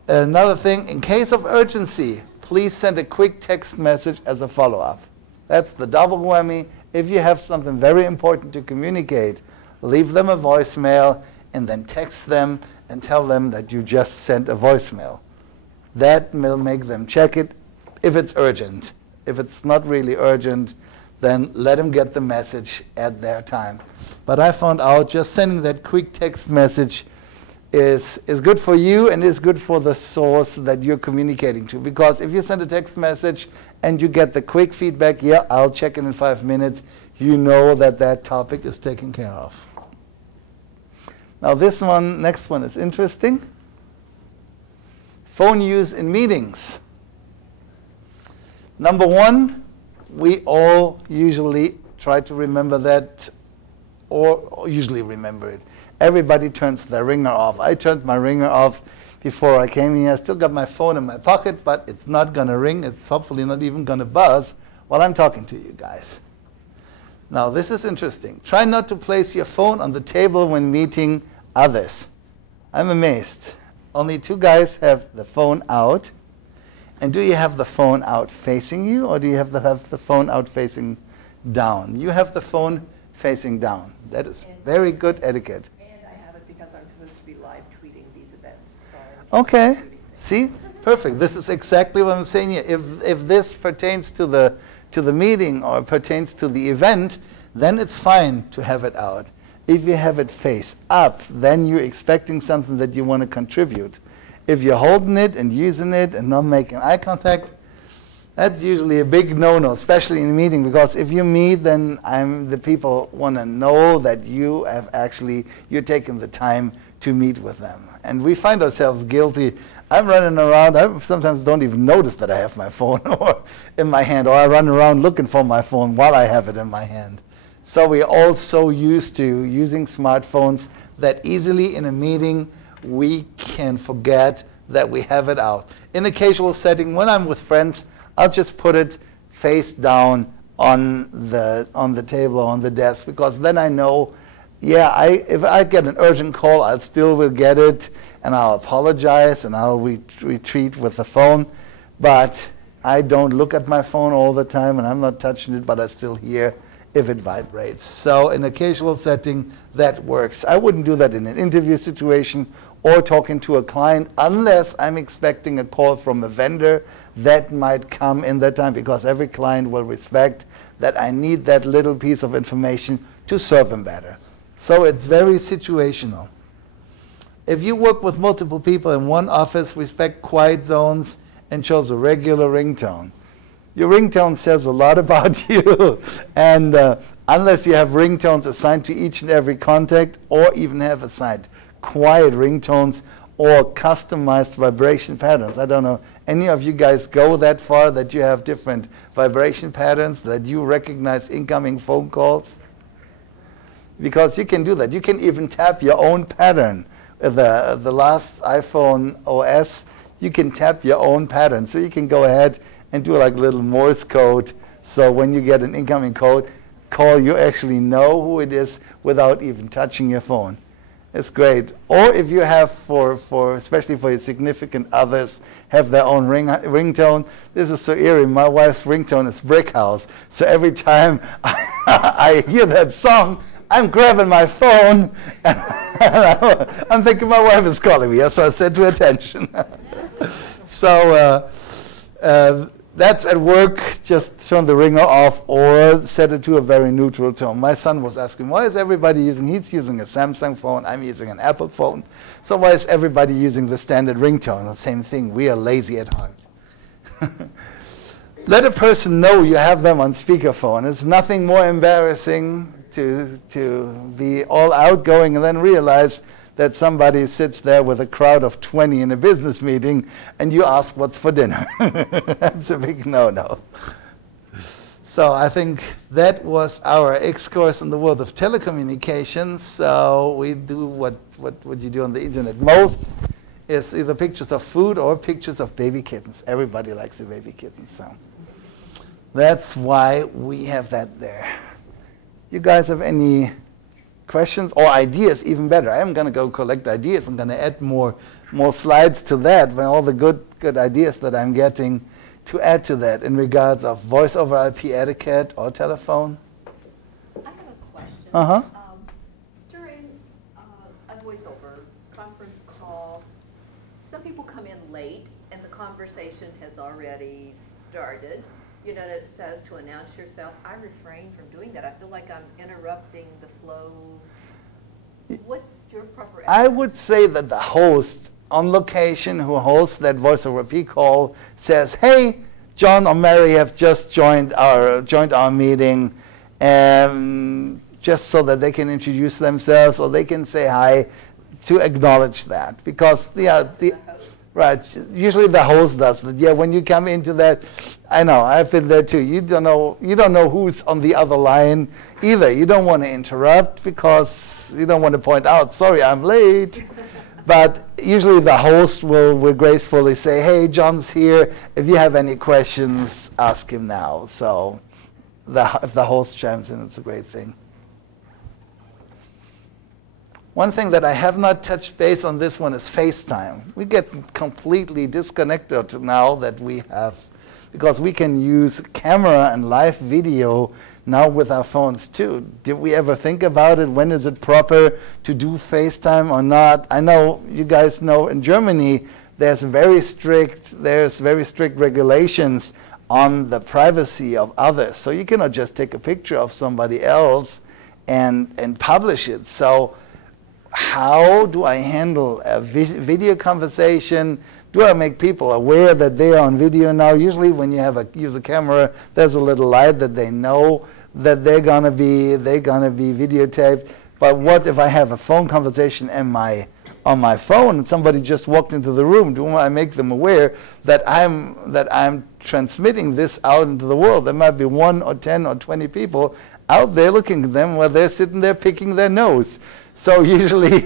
another thing, in case of urgency, please send a quick text message as a follow-up. That's the double whammy. If you have something very important to communicate, leave them a voicemail and then text them and tell them that you just sent a voicemail. That will make them check it if it's urgent. If it's not really urgent, then let them get the message at their time. But I found out just sending that quick text message is good for you and is good for the source that you're communicating to. Because if you send a text message and you get the quick feedback, yeah, I'll check in 5 minutes, you know that that topic is taken care of. Now this one, next one is interesting. Phone use in meetings. Number one, we all usually try to remember that, or usually remember it. Everybody turns their ringer off. I turned my ringer off before I came here. I still got my phone in my pocket, but it's not going to ring. It's hopefully not even going to buzz while I'm talking to you guys. Now, this is interesting. Try not to place your phone on the table when meeting others. I'm amazed. Only 2 guys have the phone out. And do you have the phone out facing you, or do you have the phone out facing down? You have the phone facing down. That is very good etiquette. And I have it because I'm supposed to be live tweeting these events. So okay. See? Perfect. This is exactly what I'm saying here. If this pertains to the meeting or pertains to the event, then it's fine to have it out. If you have it face up, then you're expecting something that you want to contribute. If you're holding it and using it and not making eye contact, that's usually a big no-no, especially in a meeting, because if you meet, then the people want to know that you have you're taking the time to meet with them. And we find ourselves guilty. I'm running around. I sometimes don't even notice that I have my phone or in my hand, or I run around looking for my phone while I have it in my hand. So we're all so used to using smartphones that easily in a meeting we can forget that we have it out. In a casual setting, when I'm with friends, I'll just put it face down on the table or on the desk, because then I know, yeah, if I get an urgent call, I still will get it, and I'll apologize, and I'll retreat with the phone. But I don't look at my phone all the time, and I'm not touching it, but I still hear if it vibrates. So in a casual setting, that works. I wouldn't do that in an interview situation or talking to a client unless I'm expecting a call from a vendor. That might come in that time, because every client will respect that I need that little piece of information to serve them better. So it's very situational. If you work with multiple people in one office, respect quiet zones and chose a regular ringtone. Your ringtone says a lot about you. And unless you have ringtones assigned to each and every contact, or even have assigned quiet ringtones or customized vibration patterns. I don't know, any of you guys go that far that you have different vibration patterns, that you recognize incoming phone calls? Because you can do that. You can even tap your own pattern. The last iPhone OS, you can tap your own pattern. So you can go ahead and do like a little Morse code. So when you get an incoming call, you actually know who it is without even touching your phone. It's great. Or if you have, especially for your significant others, have their own ringtone. This is so eerie. My wife's ringtone is Brick House. So every time I hear that song, I'm grabbing my phone, and I'm thinking my wife is calling me, so I said to attention. So that's at work, just turn the ringer off or set it to a very neutral tone. My son was asking, why is everybody he's using a Samsung phone, I'm using an Apple phone, so why is everybody using the standard ringtone? The same thing, we are lazy at heart. Let a person know you have them on speakerphone. It's nothing more embarrassing to be all outgoing and then realize that somebody sits there with a crowd of 20 in a business meeting and you ask what's for dinner. That's a big no-no. So I think that was our excursus in the world of telecommunications. So we do what you do on the internet most is either pictures of food or pictures of baby kittens. Everybody likes a baby kitten, so that's why we have that there. You guys have any questions or ideas? Even better. I'm going to go collect ideas. I'm going to add more slides to that, with all the good ideas that I'm getting to add to that in regards of voice over IP etiquette or telephone. I have a question. Uh-huh. During a voiceover conference call, some people come in late and the conversation has already started. you know, it says to announce yourself. I refrain from doing that. I feel like I'm interrupting the flow. What's your proper I would say that the host on location who hosts that voice over IP call says, hey, John or Mary have just joined our meeting, just so that they can introduce themselves or they can say hi, to acknowledge that. Because right, usually the host does that. Yeah, when you come into that, I know, I've been there too. You don't know who's on the other line either. You don't want to interrupt because you don't want to point out, sorry, I'm late. But usually the host will gracefully say, hey, John's here. If you have any questions, ask him now. So if the host chimes in, it's a great thing. One thing that I have not touched base on this one is FaceTime. We get completely disconnected now that we have, because we can use camera and live video now with our phones too. Did we ever think about it? When is it proper to do FaceTime or not? I know you guys know in Germany there's very strict regulations on the privacy of others. So you cannot just take a picture of somebody else and publish it. So how do I handle a video conversation? Do I make people aware that they are on video now? Usually when you use a camera, there's a little light that they know that they're gonna be videotaped. But what if I have a phone conversation on my phone and somebody just walked into the room? Do I make them aware that I'm transmitting this out into the world? There might be 1 or 10 or 20 people out there looking at them while they're sitting there picking their nose. So usually,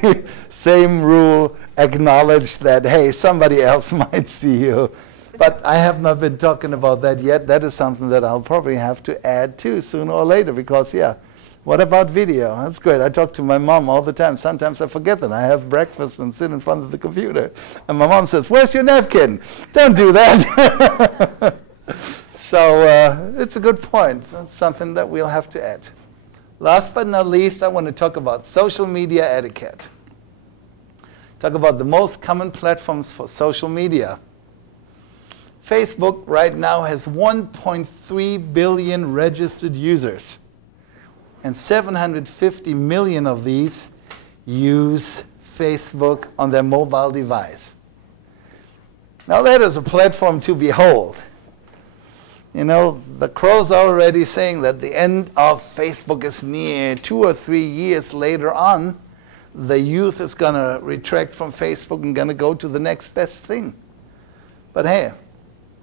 same rule, acknowledge that, hey, somebody else might see you. But I have not been talking about that yet. That is something that I'll probably have to add to sooner or later because, yeah, what about video? That's great. I talk to my mom all the time. Sometimes I forget that I have breakfast and sit in front of the computer. And my mom says, where's your napkin? Don't do that. So it's a good point. That's something that we'll have to add. Last but not least, I want to talk about social media etiquette. Talk about the most common platforms for social media. Facebook right now has 1.3 billion registered users. And 750 million of these use Facebook on their mobile device. Now that is a platform to behold. You know, the crows are already saying that the end of Facebook is near. 2 or 3 years later on, the youth is going to retract from Facebook and going to go to the next best thing. But hey,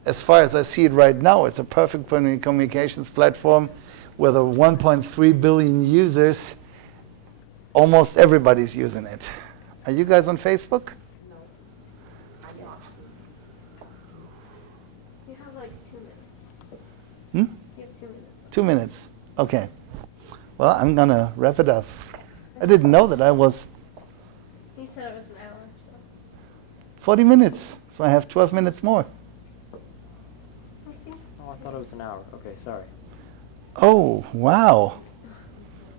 as far as I see it right now, it's a perfect communications platform with 1.3 billion users. Almost everybody's using it. Are you guys on Facebook? No. I'm not. You have like 2 minutes. Hmm? You have 2 minutes. 2 minutes. Okay. Well, I'm going to wrap it up. I didn't know that I was He said it was an hour, so. 40 minutes. So I have 12 minutes more. I see. Oh, I thought it was an hour. Okay, sorry. Oh, wow.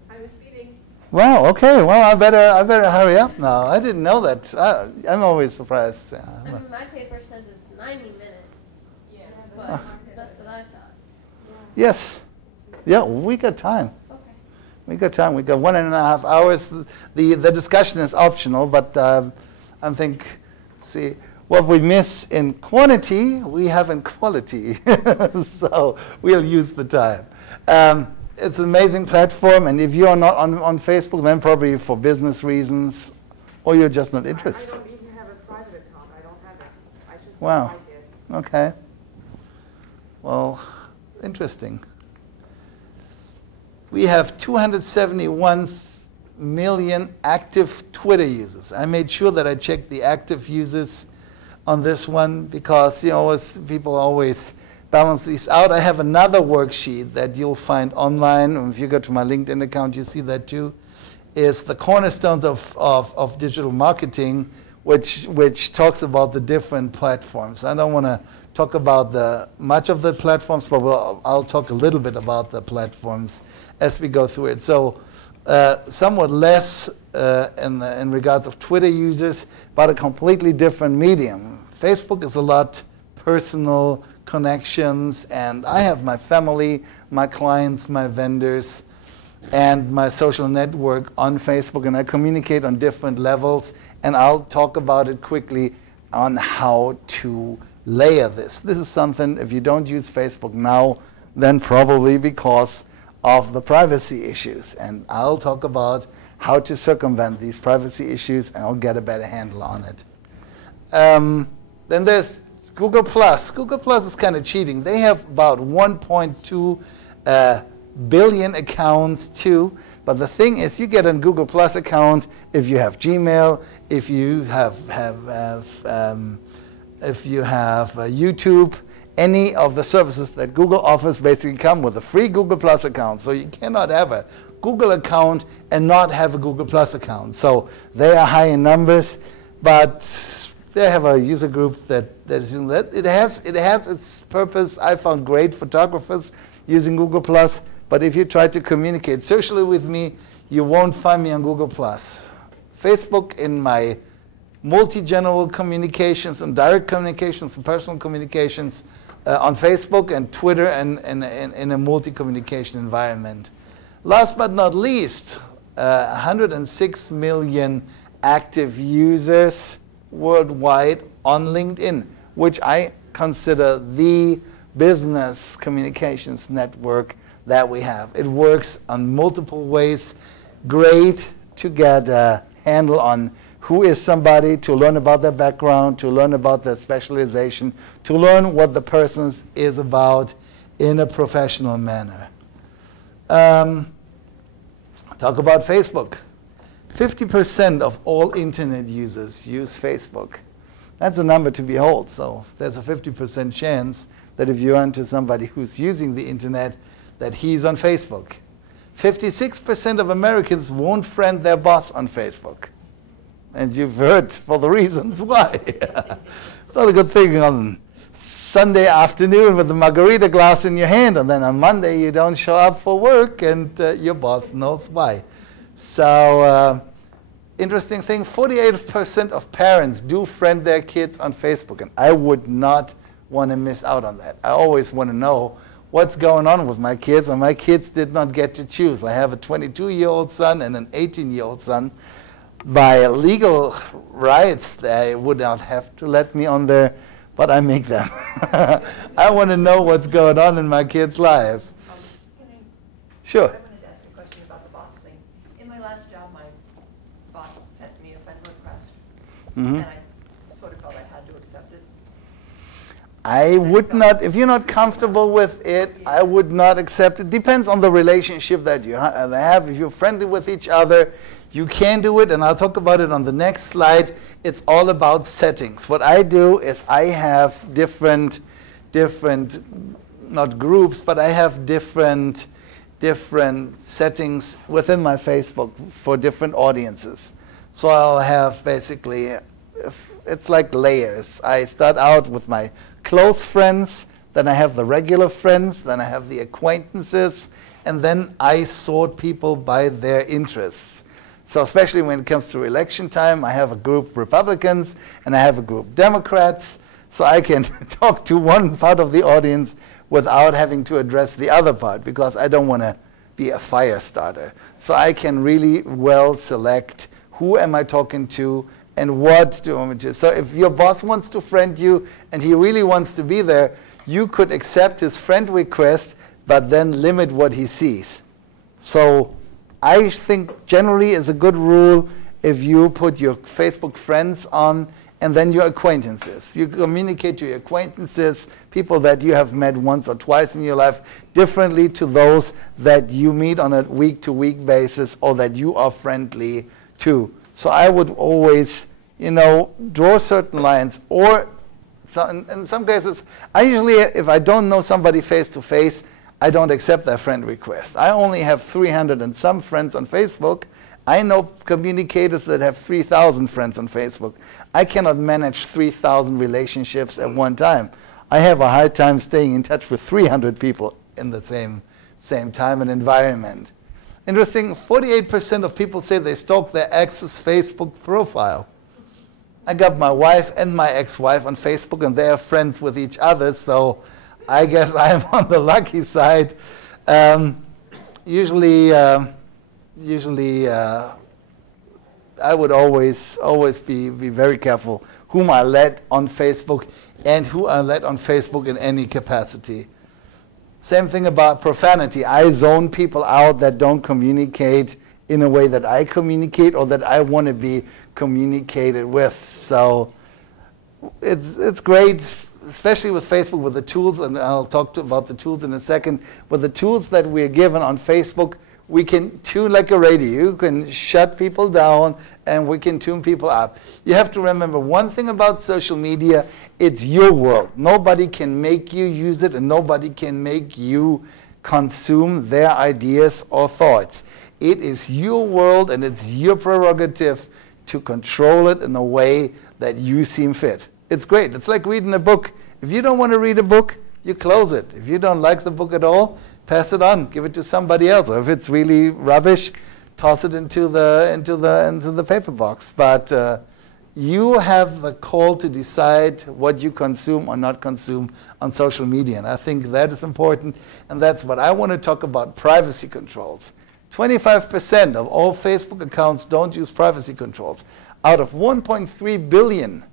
I was speeding. Wow, okay. Well, I better hurry up now. I didn't know that. I'm always surprised. I mean, my paper says it's 90 minutes. Yeah, But that's what I thought. Yes. Yeah, we got time. Okay. We got time. We got 1.5 hours. The discussion is optional, but I think, see, what we miss in quantity, we have in quality. So we'll use the time. It's an amazing platform, and if you're not on Facebook, then probably for business reasons, or you're just not interested. I don't even have a private account. I don't have it. I just Wow. don't like it. Okay. Well, interesting. We have 271 million active Twitter users. I made sure that I checked the active users on this one because, you know, as people always balance these out. I have another worksheet that you'll find online. If you go to my LinkedIn account, you see that too. Is the cornerstones of digital marketing, which talks about the different platforms. I don't want to talk about much of the platforms, but I'll talk a little bit about the platforms as we go through it. So somewhat less in regards of Twitter users, but a completely different medium. Facebook is a lot personal, connections, and I have my family, my clients, my vendors, and my social network on Facebook, and I communicate on different levels, and I'll talk about it quickly on how to layer this. This is something, if you don't use Facebook now, then probably because of the privacy issues, and I'll talk about how to circumvent these privacy issues, and I'll get a better handle on it. Then there's Google+. Google+ is kind of cheating. They have about 1.2 billion accounts too. But the thing is, you get a Google+ account if you have Gmail, if you have YouTube. Any of the services that Google offers basically come with a free Google+ account. So you cannot have a Google account and not have a Google+ account. So they are high in numbers, but they have a user group that is using that. It has its purpose. I found great photographers using Google+, but if you try to communicate socially with me, you won't find me on Google+. Facebook, in my multi-general communications and direct communications and personal communications on Facebook, and Twitter, and in a multi-communication environment. Last but not least, 106 million active users worldwide on LinkedIn, which I consider the business communications network that we have. It works on multiple ways. Great to get a handle on who is somebody, to learn about their background, to learn about their specialization, to learn what the person is about in a professional manner. Talk about Facebook. 50% of all internet users use Facebook. That's a number to behold. So there's a 50% chance that if you run to somebody who's using the internet, that he's on Facebook. 56% of Americans won't friend their boss on Facebook. And you've heard for the reasons why. It's not a good thing on Sunday afternoon with the margarita glass in your hand, and then on Monday you don't show up for work, and your boss knows why. So interesting thing, 48% of parents do friend their kids on Facebook, and I would not want to miss out on that. I always want to know what's going on with my kids, and my kids did not get to choose. I have a 22-year-old son and an 18-year-old son. By legal rights, they would not have to let me on there, but I make them. I want to know what's going on in my kid's life. Sure. I wanted to ask a question about the boss thing. In my last job, my boss sent me a friend request, and I sort of felt I had to accept it. I would not, if you're not comfortable with it, I would not accept it. Depends on the relationship that you have. If you're friendly with each other, you can do it, and I'll talk about it on the next slide. It's all about settings. What I do is I have different, not groups, but I have different settings within my Facebook for different audiences. So I'll have basically, it's like layers. I start out with my close friends, then I have the regular friends, then I have the acquaintances, and then I sort people by their interests. So especially when it comes to election time, I have a group Republicans and I have a group Democrats, so I can talk to one part of the audience without having to address the other part, because I don't want to be a fire starter. So I can really well select who am I talking to and what do I want to do. So if your boss wants to friend you and he really wants to be there, you could accept his friend request, but then limit what he sees. So I think generally is a good rule if you put your Facebook friends on and then your acquaintances. You communicate to your acquaintances, people that you have met once or twice in your life, differently to those that you meet on a week-to-week basis or that you are friendly to. So I would always, draw certain lines. Or in some cases, I usually, if I don't know somebody face-to-face, I don't accept their friend request. I only have 300 and some friends on Facebook. I know communicators that have 3,000 friends on Facebook. I cannot manage 3,000 relationships at one time. I have a hard time staying in touch with 300 people in the same time and environment. Interesting, 48% of people say they stalk their ex's Facebook profile. I got my wife and my ex-wife on Facebook, and they are friends with each other, so I guess I'm on the lucky side. Usually, I would always be very careful whom I let on Facebook and who I let on Facebook in any capacity. Same thing about profanity. I zone people out that don't communicate in a way that I communicate or that I want to be communicated with. So it's great, especially with Facebook, with the tools, and I'll talk about the tools in a second. With the tools that we're given on Facebook, we can tune like a radio. You can shut people down, and we can tune people up. You have to remember one thing about social media. It's your world. Nobody can make you use it, and nobody can make you consume their ideas or thoughts. It is your world, and it's your prerogative to control it in a way that you seem fit. It's great. It's like reading a book. If you don't want to read a book, you close it. If you don't like the book at all, pass it on. Give it to somebody else. Or if it's really rubbish, toss it into the paper box. But you have the call to decide what you consume or not consume on social media. And I think that is important. And that's what I want to talk about, privacy controls. 25% of all Facebook accounts don't use privacy controls. Out of 1.3 billion,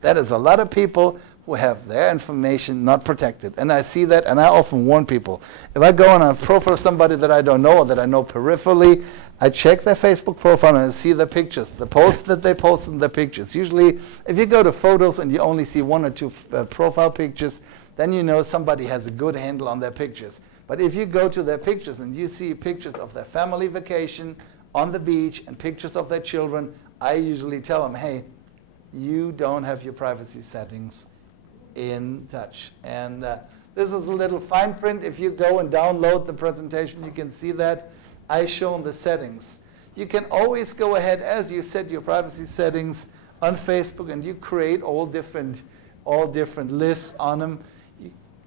that is a lot of people who have their information not protected. And I see that, and I often warn people. If I go on a profile of somebody that I don't know or that I know peripherally, I check their Facebook profile and I see the pictures, the posts that they post in the pictures. Usually, if you go to photos and you only see one or two profile pictures, then you know somebody has a good handle on their pictures. But if you go to their pictures and you see pictures of their family vacation on the beach and pictures of their children, I usually tell them, hey, you don't have your privacy settings in touch. And this is a little fine print. If you go and download the presentation, you can see that. I shown the settings. You can always go ahead as you set your privacy settings on Facebook and you create all different lists on them.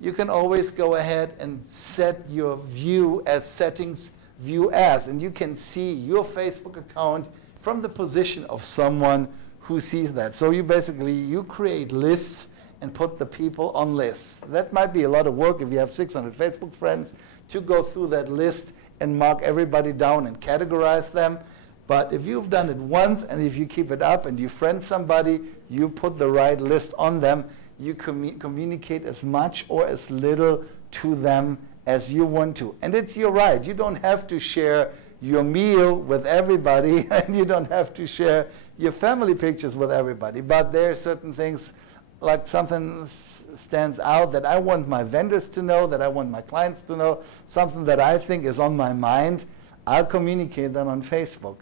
You can always go ahead and set your view as settings view as, and you can see your Facebook account from the position of someone who sees that. So you create lists and put the people on lists. That might be a lot of work if you have 600 Facebook friends to go through that list and mark everybody down and categorize them. But if you've done it once and if you keep it up and you friend somebody, you put the right list on them, you communicate as much or as little to them as you want to. And it's your right. You don't have to share your meal with everybody, and you don't have to share your family pictures with everybody. But there are certain things, like something stands out that I want my vendors to know, that I want my clients to know, something that I think is on my mind, I'll communicate them on Facebook.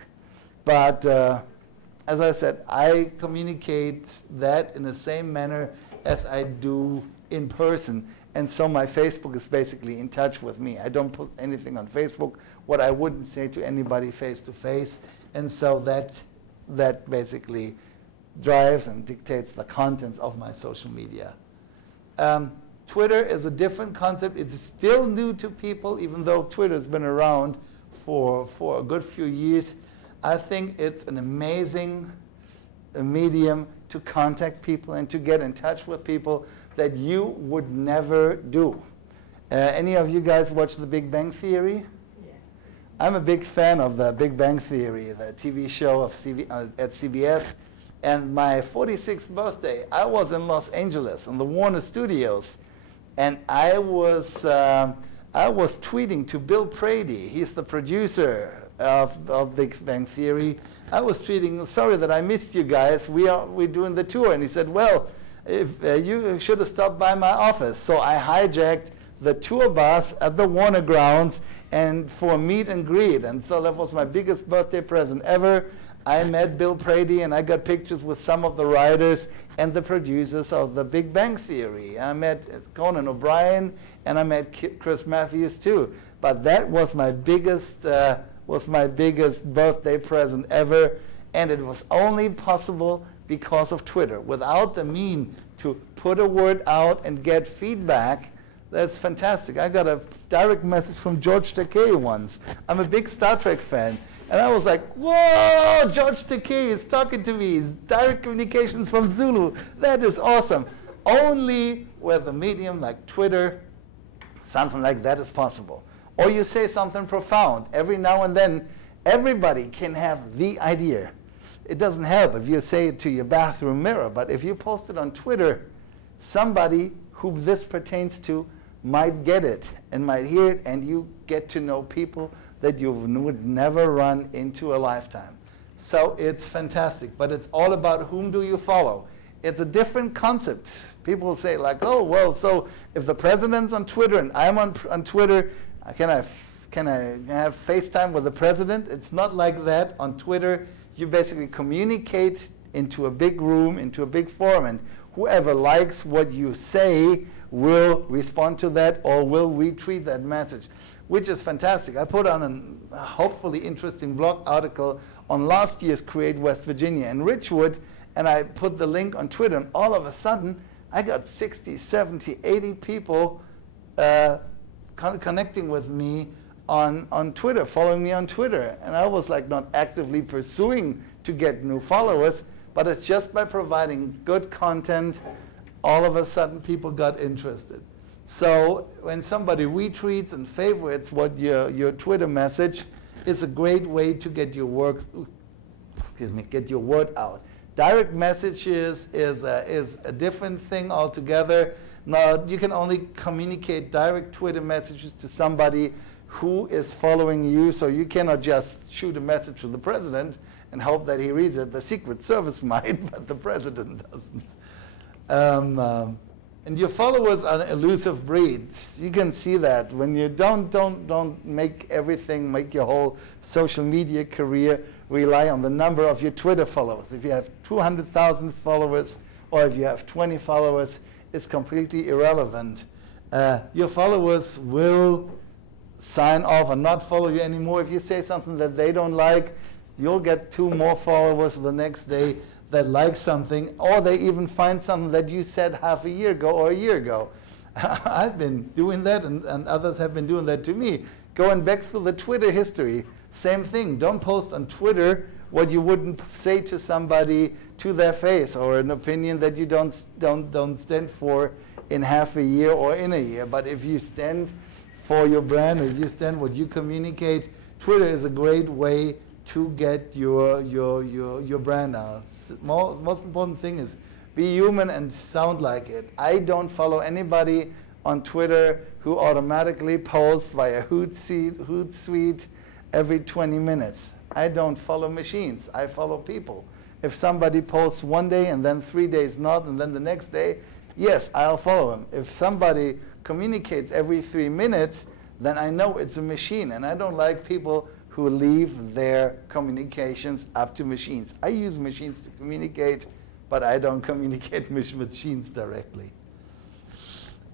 But as I said, I communicate that in the same manner as I do in person. And so my Facebook is basically in touch with me. I don't put anything on Facebook what I wouldn't say to anybody face to face. And so that basically drives and dictates the contents of my social media. Twitter is a different concept. It's still new to people, even though Twitter has been around for a good few years. I think it's an amazing medium to contact people and to get in touch with people that you would never do. Any of you guys watch The Big Bang Theory? Yeah. I'm a big fan of The Big Bang Theory, the TV show at CBS. And my 46th birthday, I was in Los Angeles in the Warner Studios. And I was tweeting to Bill Prady. He's the producer of Big Bang Theory. I was tweeting, sorry that I missed you guys. We're doing the tour. And he said, well, if you should have stopped by my office. So I hijacked the tour bus at the Warner grounds and for a meet and greet. And so that was my biggest birthday present ever. I met Bill Prady and I got pictures with some of the writers and the producers of The Big Bang Theory. I met Conan O'Brien and I met Chris Matthews too. But that was my biggest birthday present ever, and it was only possible because of Twitter. Without the mean to put a word out and get feedback, that's fantastic. I got a direct message from George Takei once. I'm a big Star Trek fan. And I was like, whoa, George Takei is talking to me. Direct communications from Zulu. That is awesome. Only with a medium like Twitter, something like that is possible. Or you say something profound. Every now and then, everybody can have the idea. It doesn't help if you say it to your bathroom mirror, but if you post it on Twitter, somebody who this pertains to might get it and might hear it, and you get to know people that you would never run into a lifetime. So it's fantastic, but it's all about whom do you follow. It's a different concept. People say like, oh, well, so if the president's on Twitter and I'm on Twitter, can I have FaceTime with the president? It's not like that. On Twitter, you basically communicate into a big room, into a big forum, and whoever likes what you say will respond to that or will retweet that message, which is fantastic. I put on a hopefully interesting blog article on last year's Create West Virginia in Richwood, and I put the link on Twitter, and all of a sudden, I got 60, 70, 80 people connecting with me on Twitter, following me on Twitter. And I was like not actively pursuing to get new followers, but it's just by providing good content, all of a sudden people got interested. So when somebody retweets and favorites what your Twitter message, it's a great way to get your get your word out. Direct messages is a different thing altogether. Now, you can only communicate direct Twitter messages to somebody who is following you, so you cannot just shoot a message to the president and hope that he reads it. The Secret Service might, but the president doesn't. And your followers are an elusive breed. You can see that when you don't make your whole social media career rely on the number of your Twitter followers. If you have 200,000 followers or if you have 20 followers, it's completely irrelevant. Your followers will sign off and not follow you anymore. If you say something that they don't like, you'll get 2 more followers the next day that like something, or they even find something that you said half a year ago or a year ago. I've been doing that, and others have been doing that to me. Going back through the Twitter history, same thing. Don't post on Twitter what you wouldn't say to somebody to their face, or an opinion that you don't stand for in half a year or in a year. But if you stand for your brand, or if you stand what you communicate, Twitter is a great way to get your brand out. Most important thing is be human and sound like it. I don't follow anybody on Twitter who automatically posts via Hootsuite every 20 minutes. I don't follow machines. I follow people. If somebody posts one day and then 3 days not, and then the next day, yes, I'll follow him. If somebody communicates every 3 minutes, then I know it's a machine. And I don't like people who leave their communications up to machines. I use machines to communicate, but I don't communicate with machines directly.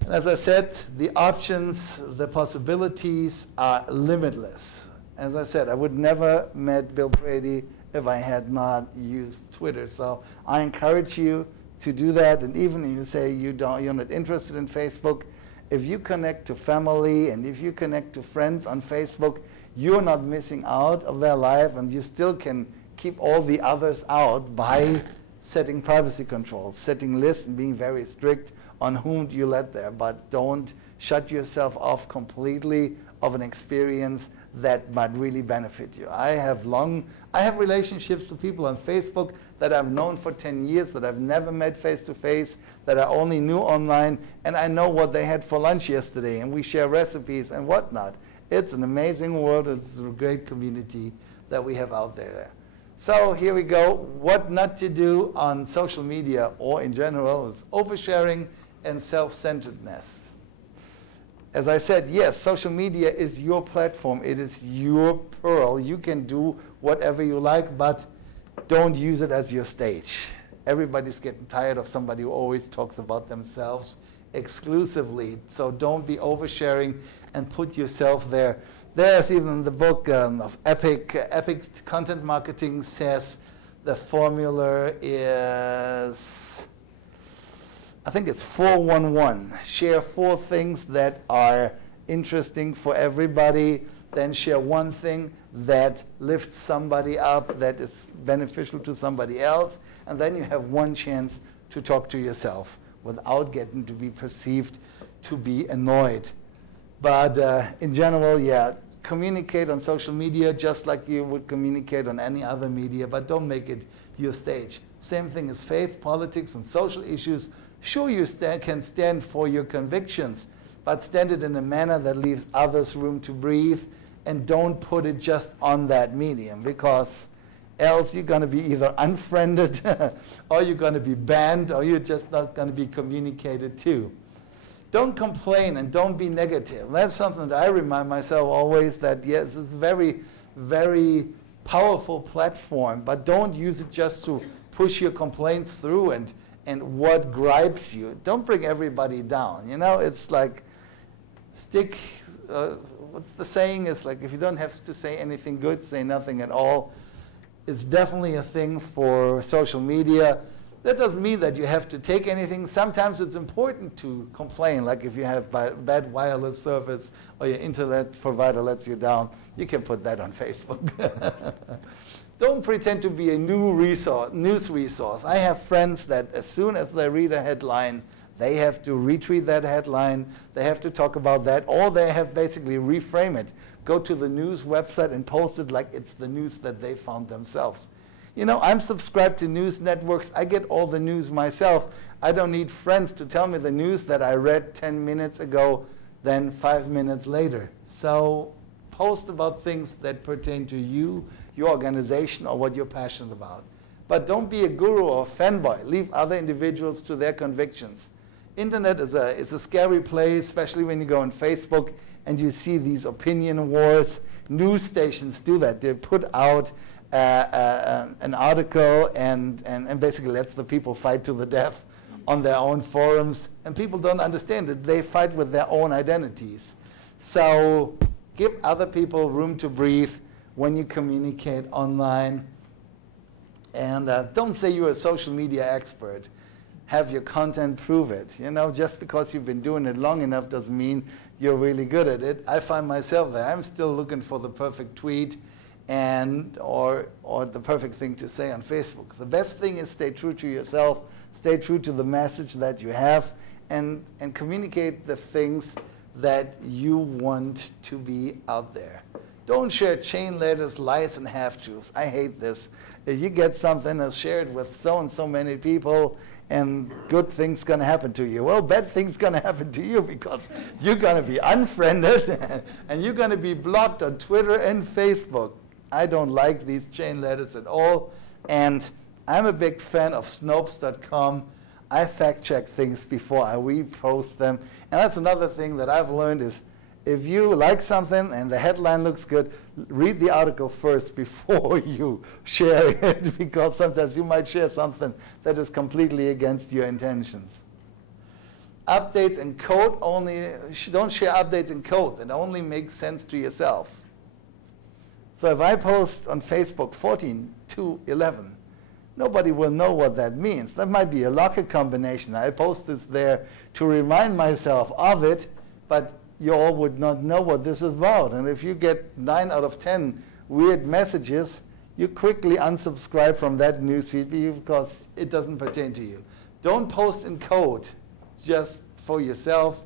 And as I said, the options, the possibilities are limitless. As I said, I would never met Bill Brady if I had not used Twitter. So I encourage you to do that. And even if you say you're not interested in Facebook, if you connect to family and if you connect to friends on Facebook, you're not missing out of their life, and you still can keep all the others out by setting privacy controls, setting lists, and being very strict on whom you let there. But don't shut yourself off completely of an experience that might really benefit you. I have relationships with people on Facebook that I've known for 10 years, that I've never met face to face, that I only knew online, and I know what they had for lunch yesterday, and we share recipes and whatnot. It's an amazing world. It's a great community that we have out there. So here we go. What not to do on social media or in general is oversharing and self-centeredness. As I said, yes, social media is your platform. It is your pearl. You can do whatever you like, but don't use it as your stage. Everybody's getting tired of somebody who always talks about themselves exclusively. So don't be oversharing and put yourself there. There's even in the book of Epic Content Marketing says the formula is, I think it's 411. Share 4 things that are interesting for everybody, then share 1 thing that lifts somebody up, that is beneficial to somebody else, and then you have 1 chance to talk to yourself. without getting to be perceived to be annoyed. But in general, yeah, communicate on social media just like you would communicate on any other media, but don't make it your stage. Same thing as faith, politics, and social issues. Sure, you can stand for your convictions, but stand it in a manner that leaves others room to breathe, and don't put it just on that medium, because else you're going to be either unfriended or you're going to be banned, or you're just not going to be communicated to. Don't complain and don't be negative. That's something that I remind myself always, that yes, it's a very, very powerful platform, but don't use it just to push your complaints through and what gripes you. Don't bring everybody down. You know, it's like what's the saying? It's like, if you don't have to say anything good, say nothing at all. It's definitely a thing for social media. That doesn't mean that you have to take anything. Sometimes it's important to complain, like if you have bad wireless service or your internet provider lets you down, you can put that on Facebook. Don't pretend to be a news resource. I have friends that as soon as they read a headline, they have to retweet that headline, they have to talk about that, or they have basically reframe it. Go to the news website and post it like it's the news that they found themselves. You know, I'm subscribed to news networks. I get all the news myself. I don't need friends to tell me the news that I read 10 minutes ago, then 5 minutes later. So post about things that pertain to you, your organization, or what you're passionate about. But don't be a guru or a fanboy. Leave other individuals to their convictions. Internet is a scary place, especially when you go on Facebook and you see these opinion wars. News stations do that. They put out an article and basically lets the people fight to the death on their own forums. And people don't understand it. They fight with their own identities. So give other people room to breathe when you communicate online. And don't say you're a social media expert. Have your content prove it. You know, just because you've been doing it long enough doesn't mean you're really good at it. I find myself there. I'm still looking for the perfect tweet or the perfect thing to say on Facebook. The best thing is stay true to yourself, stay true to the message that you have, and communicate the things that you want to be out there. Don't share chain letters, lies, and half-truths. I hate this. If you get something that's shared with so and so many people, and good things going to happen to you. Well, bad things going to happen to you, because you're going to be unfriended and you're going to be blocked on Twitter and Facebook. I don't like these chain letters at all. And I'm a big fan of Snopes.com. I fact check things before I repost them. And that's another thing that I've learned is, if you like something and the headline looks good, read the article first before you share it, because sometimes you might share something that is completely against your intentions. Updates in code only, don't share updates in code that only makes sense to yourself. So if I post on Facebook 14.2.11, nobody will know what that means. That might be a locker combination. I post this there to remind myself of it, but you all would not know what this is about. And if you get 9 out of 10 weird messages, you quickly unsubscribe from that newsfeed because it doesn't pertain to you. Don't post in code just for yourself.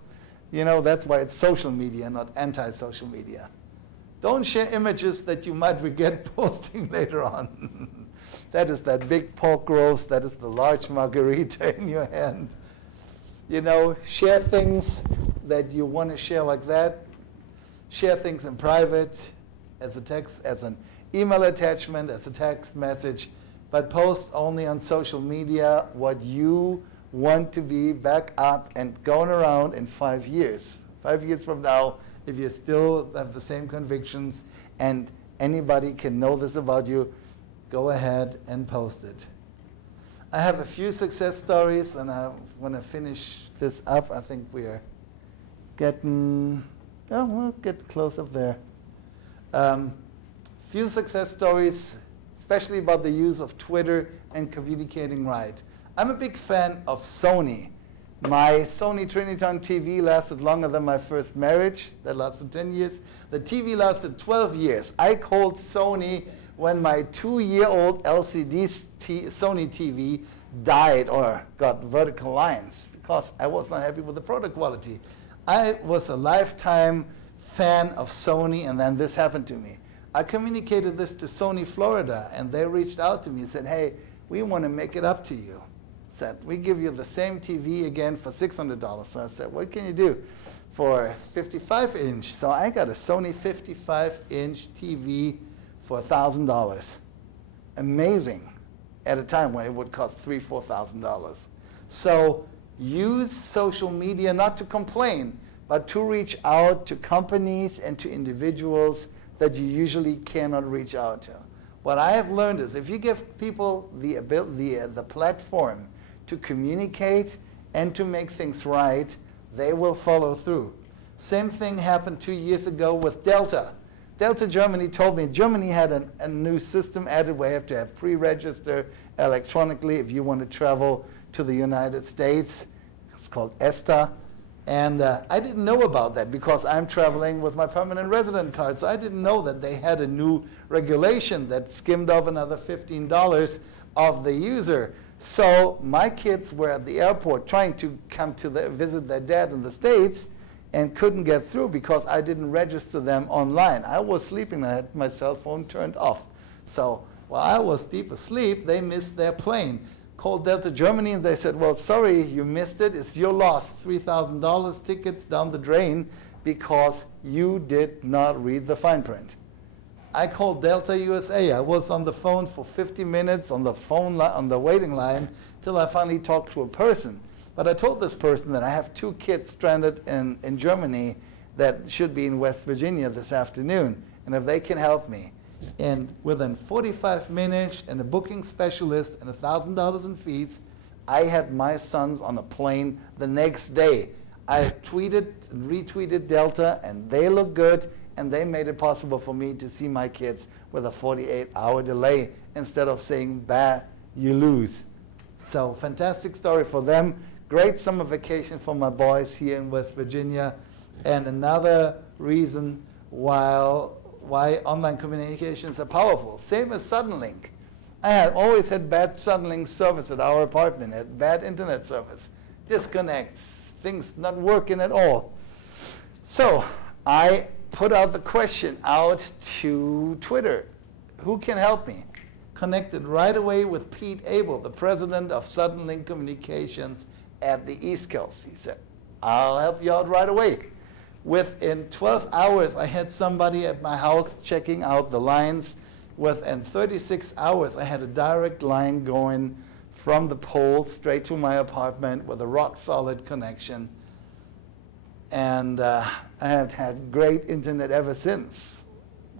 You know, that's why it's social media, not anti-social media. Don't share images that you might regret posting later on. That is that big pork roast, that is the large margarita in your hand. You know, share things that you want to share like that. Share things in private, as a text, as an email attachment, as a text message, but post only on social media what you want to be back up and going around in 5 years. 5 years from now, if you still have the same convictions and anybody can know this about you, go ahead and post it. I have a few success stories, and I want to finish this up. I think we are getting, oh, we'll get close up there. Few success stories, especially about the use of Twitter and communicating right. I'm a big fan of Sony. My Sony Triniton TV lasted longer than my first marriage. That lasted 10 years. The TV lasted 12 years. I called Sony when my 2-year-old LCD Sony TV died or got vertical lines. because I was not happy with the product quality. I was a lifetime fan of Sony, and then this happened to me. I communicated this to Sony Florida, and they reached out to me and said, hey, we want to make it up to you. Said, we give you the same TV again for $600. So I said, what can you do for a 55-inch? So I got a Sony 55-inch TV for $1,000. Amazing, at a time when it would cost $3,000, $4,000. So use social media not to complain, but to reach out to companies and to individuals that you usually cannot reach out to. What I have learned is if you give people the platform to communicate and to make things right, they will follow through. Same thing happened 2 years ago with Delta. Delta Germany told me Germany had a new system added where you have to have pre-register electronically if you want to travel to the United States. It's called ESTA. And I didn't know about that because I'm traveling with my permanent resident card. So I didn't know that they had a new regulation that skimmed off another $15 of the user. So my kids were at the airport trying to come to visit their dad in the States and couldn't get through because I didn't register them online. I was sleeping, I had my cell phone turned off. So while I was deep asleep, they missed their plane. Called Delta Germany and they said, well, sorry, you missed it. It's your loss. $3,000 tickets down the drain because you did not read the fine print. I called Delta USA. I was on the phone for 50 minutes on the waiting line till I finally talked to a person. But I told this person that I have 2 kids stranded in Germany that should be in West Virginia this afternoon, and if they can help me. And within 45 minutes and a booking specialist and $1,000 in fees, I had my sons on a plane the next day. I tweeted and retweeted Delta, and they look good, and they made it possible for me to see my kids with a 48-hour delay instead of saying, bah, you lose. So fantastic story for them. Great summer vacation for my boys here in West Virginia. And another reason why online communications are powerful. Same as Suddenlink. I had always had bad Suddenlink service at our apartment, had bad internet service, disconnects, things not working at all. So I put out the question out to Twitter. Who can help me? Connected right away with Pete Abel, the president of Suddenlink Communications at the East Coast. He said, I'll help you out right away. Within 12 hours, I had somebody at my house checking out the lines. Within 36 hours, I had a direct line going from the pole straight to my apartment with a rock-solid connection. And I have had great internet ever since.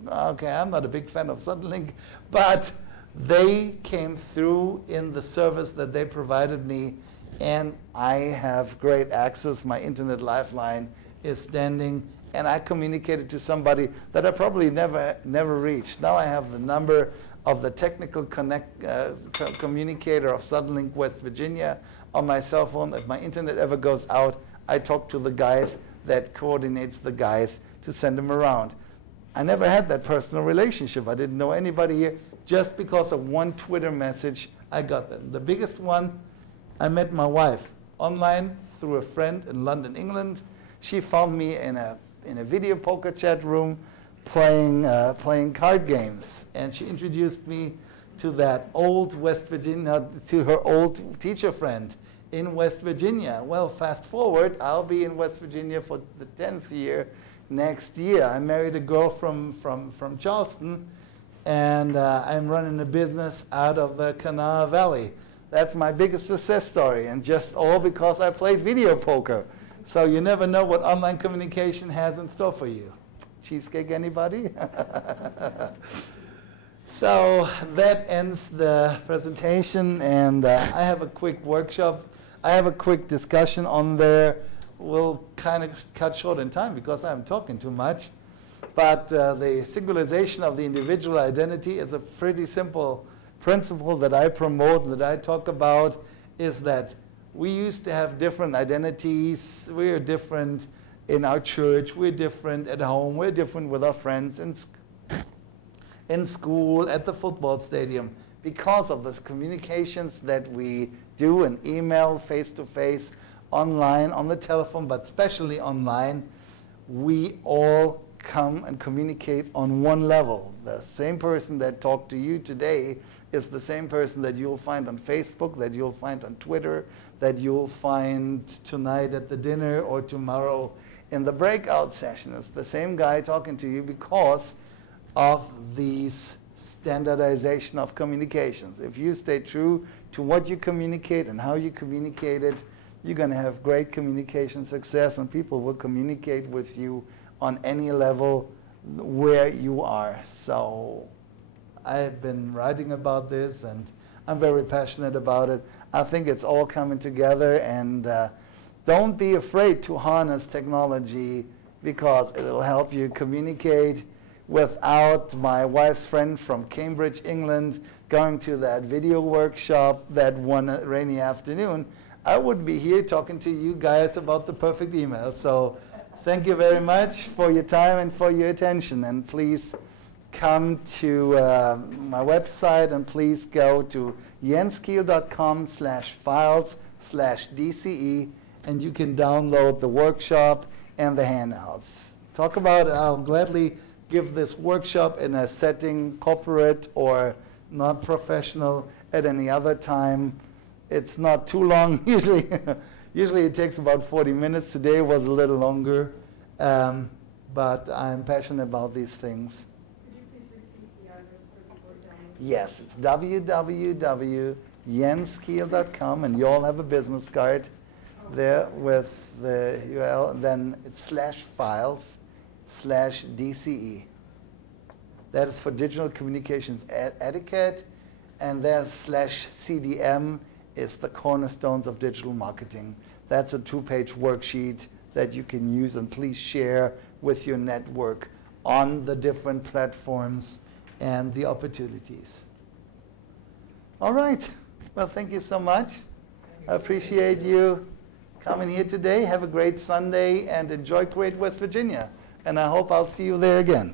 Okay, I'm not a big fan of Suddenlink, but they came through in the service that they provided me, and I have great access. My internet lifeline is standing, and I communicated to somebody that I probably never reached. Now I have the number of the technical communicator of Suddenlink West Virginia on my cell phone. If my internet ever goes out, I talk to the guys that coordinates the guys to send them around. I never had that personal relationship. I didn't know anybody here. Just because of one Twitter message, I got that. The biggest one, I met my wife online through a friend in London, England. She found me in a video poker chat room playing card games, and she introduced me to that old West Virginia, to her old teacher friend in West Virginia. Well, fast forward, I'll be in West Virginia for the 10th year next year. I married a girl from Charleston, and I'm running a business out of the Kanawha Valley. That's my biggest success story, and just all because I played video poker. So you never know what online communication has in store for you. Cheesecake, anybody? So that ends the presentation, and I have a quick workshop. I have a quick discussion on there. We'll kind of cut short in time because I'm talking too much. But the singularization of the individual identity is a pretty simple principle that I promote, that I talk about, is that we used to have different identities. We're different in our church. We're different at home. We're different with our friends in school, at the football stadium, because of those communications that we do in email, face-to-face, online, on the telephone, but especially online, we all come and communicate on one level. The same person that talked to you today is the same person that you'll find on Facebook, that you'll find on Twitter, that you'll find tonight at the dinner or tomorrow in the breakout session. It's the same guy talking to you because of these standardization of communications. If you stay true to what you communicate and how you communicate it, you're going to have great communication success, and people will communicate with you on any level where you are. So I've been writing about this, and I'm very passionate about it. I think it's all coming together, and don't be afraid to harness technology, because it'll help you communicate. Without my wife's friend from Cambridge, England, going to that video workshop that one rainy afternoon, I wouldn't be here talking to you guys about the perfect email. So thank you very much for your time and for your attention. And please come to my website, and please go to jenskiel.com/files/DCE, and you can download the workshop and the handouts. Talk about it. I'll gladly give this workshop in a setting, corporate or not professional, at any other time. It's not too long. Usually it takes about 40 minutes. Today was a little longer, but I'm passionate about these things. Could you please repeat the address for people who don't know? Yes, it's www.jenskiel.com, and you all have a business card there with the URL, and then it's /files/DCE. That is for digital communications etiquette, and there's /CDM is the cornerstones of digital marketing. That's a 2-page worksheet that you can use, and please share with your network on the different platforms and the opportunities. All right. Well, thank you so much. I appreciate you coming here today. Have a great Sunday and enjoy great West Virginia. And I hope I'll see you there again.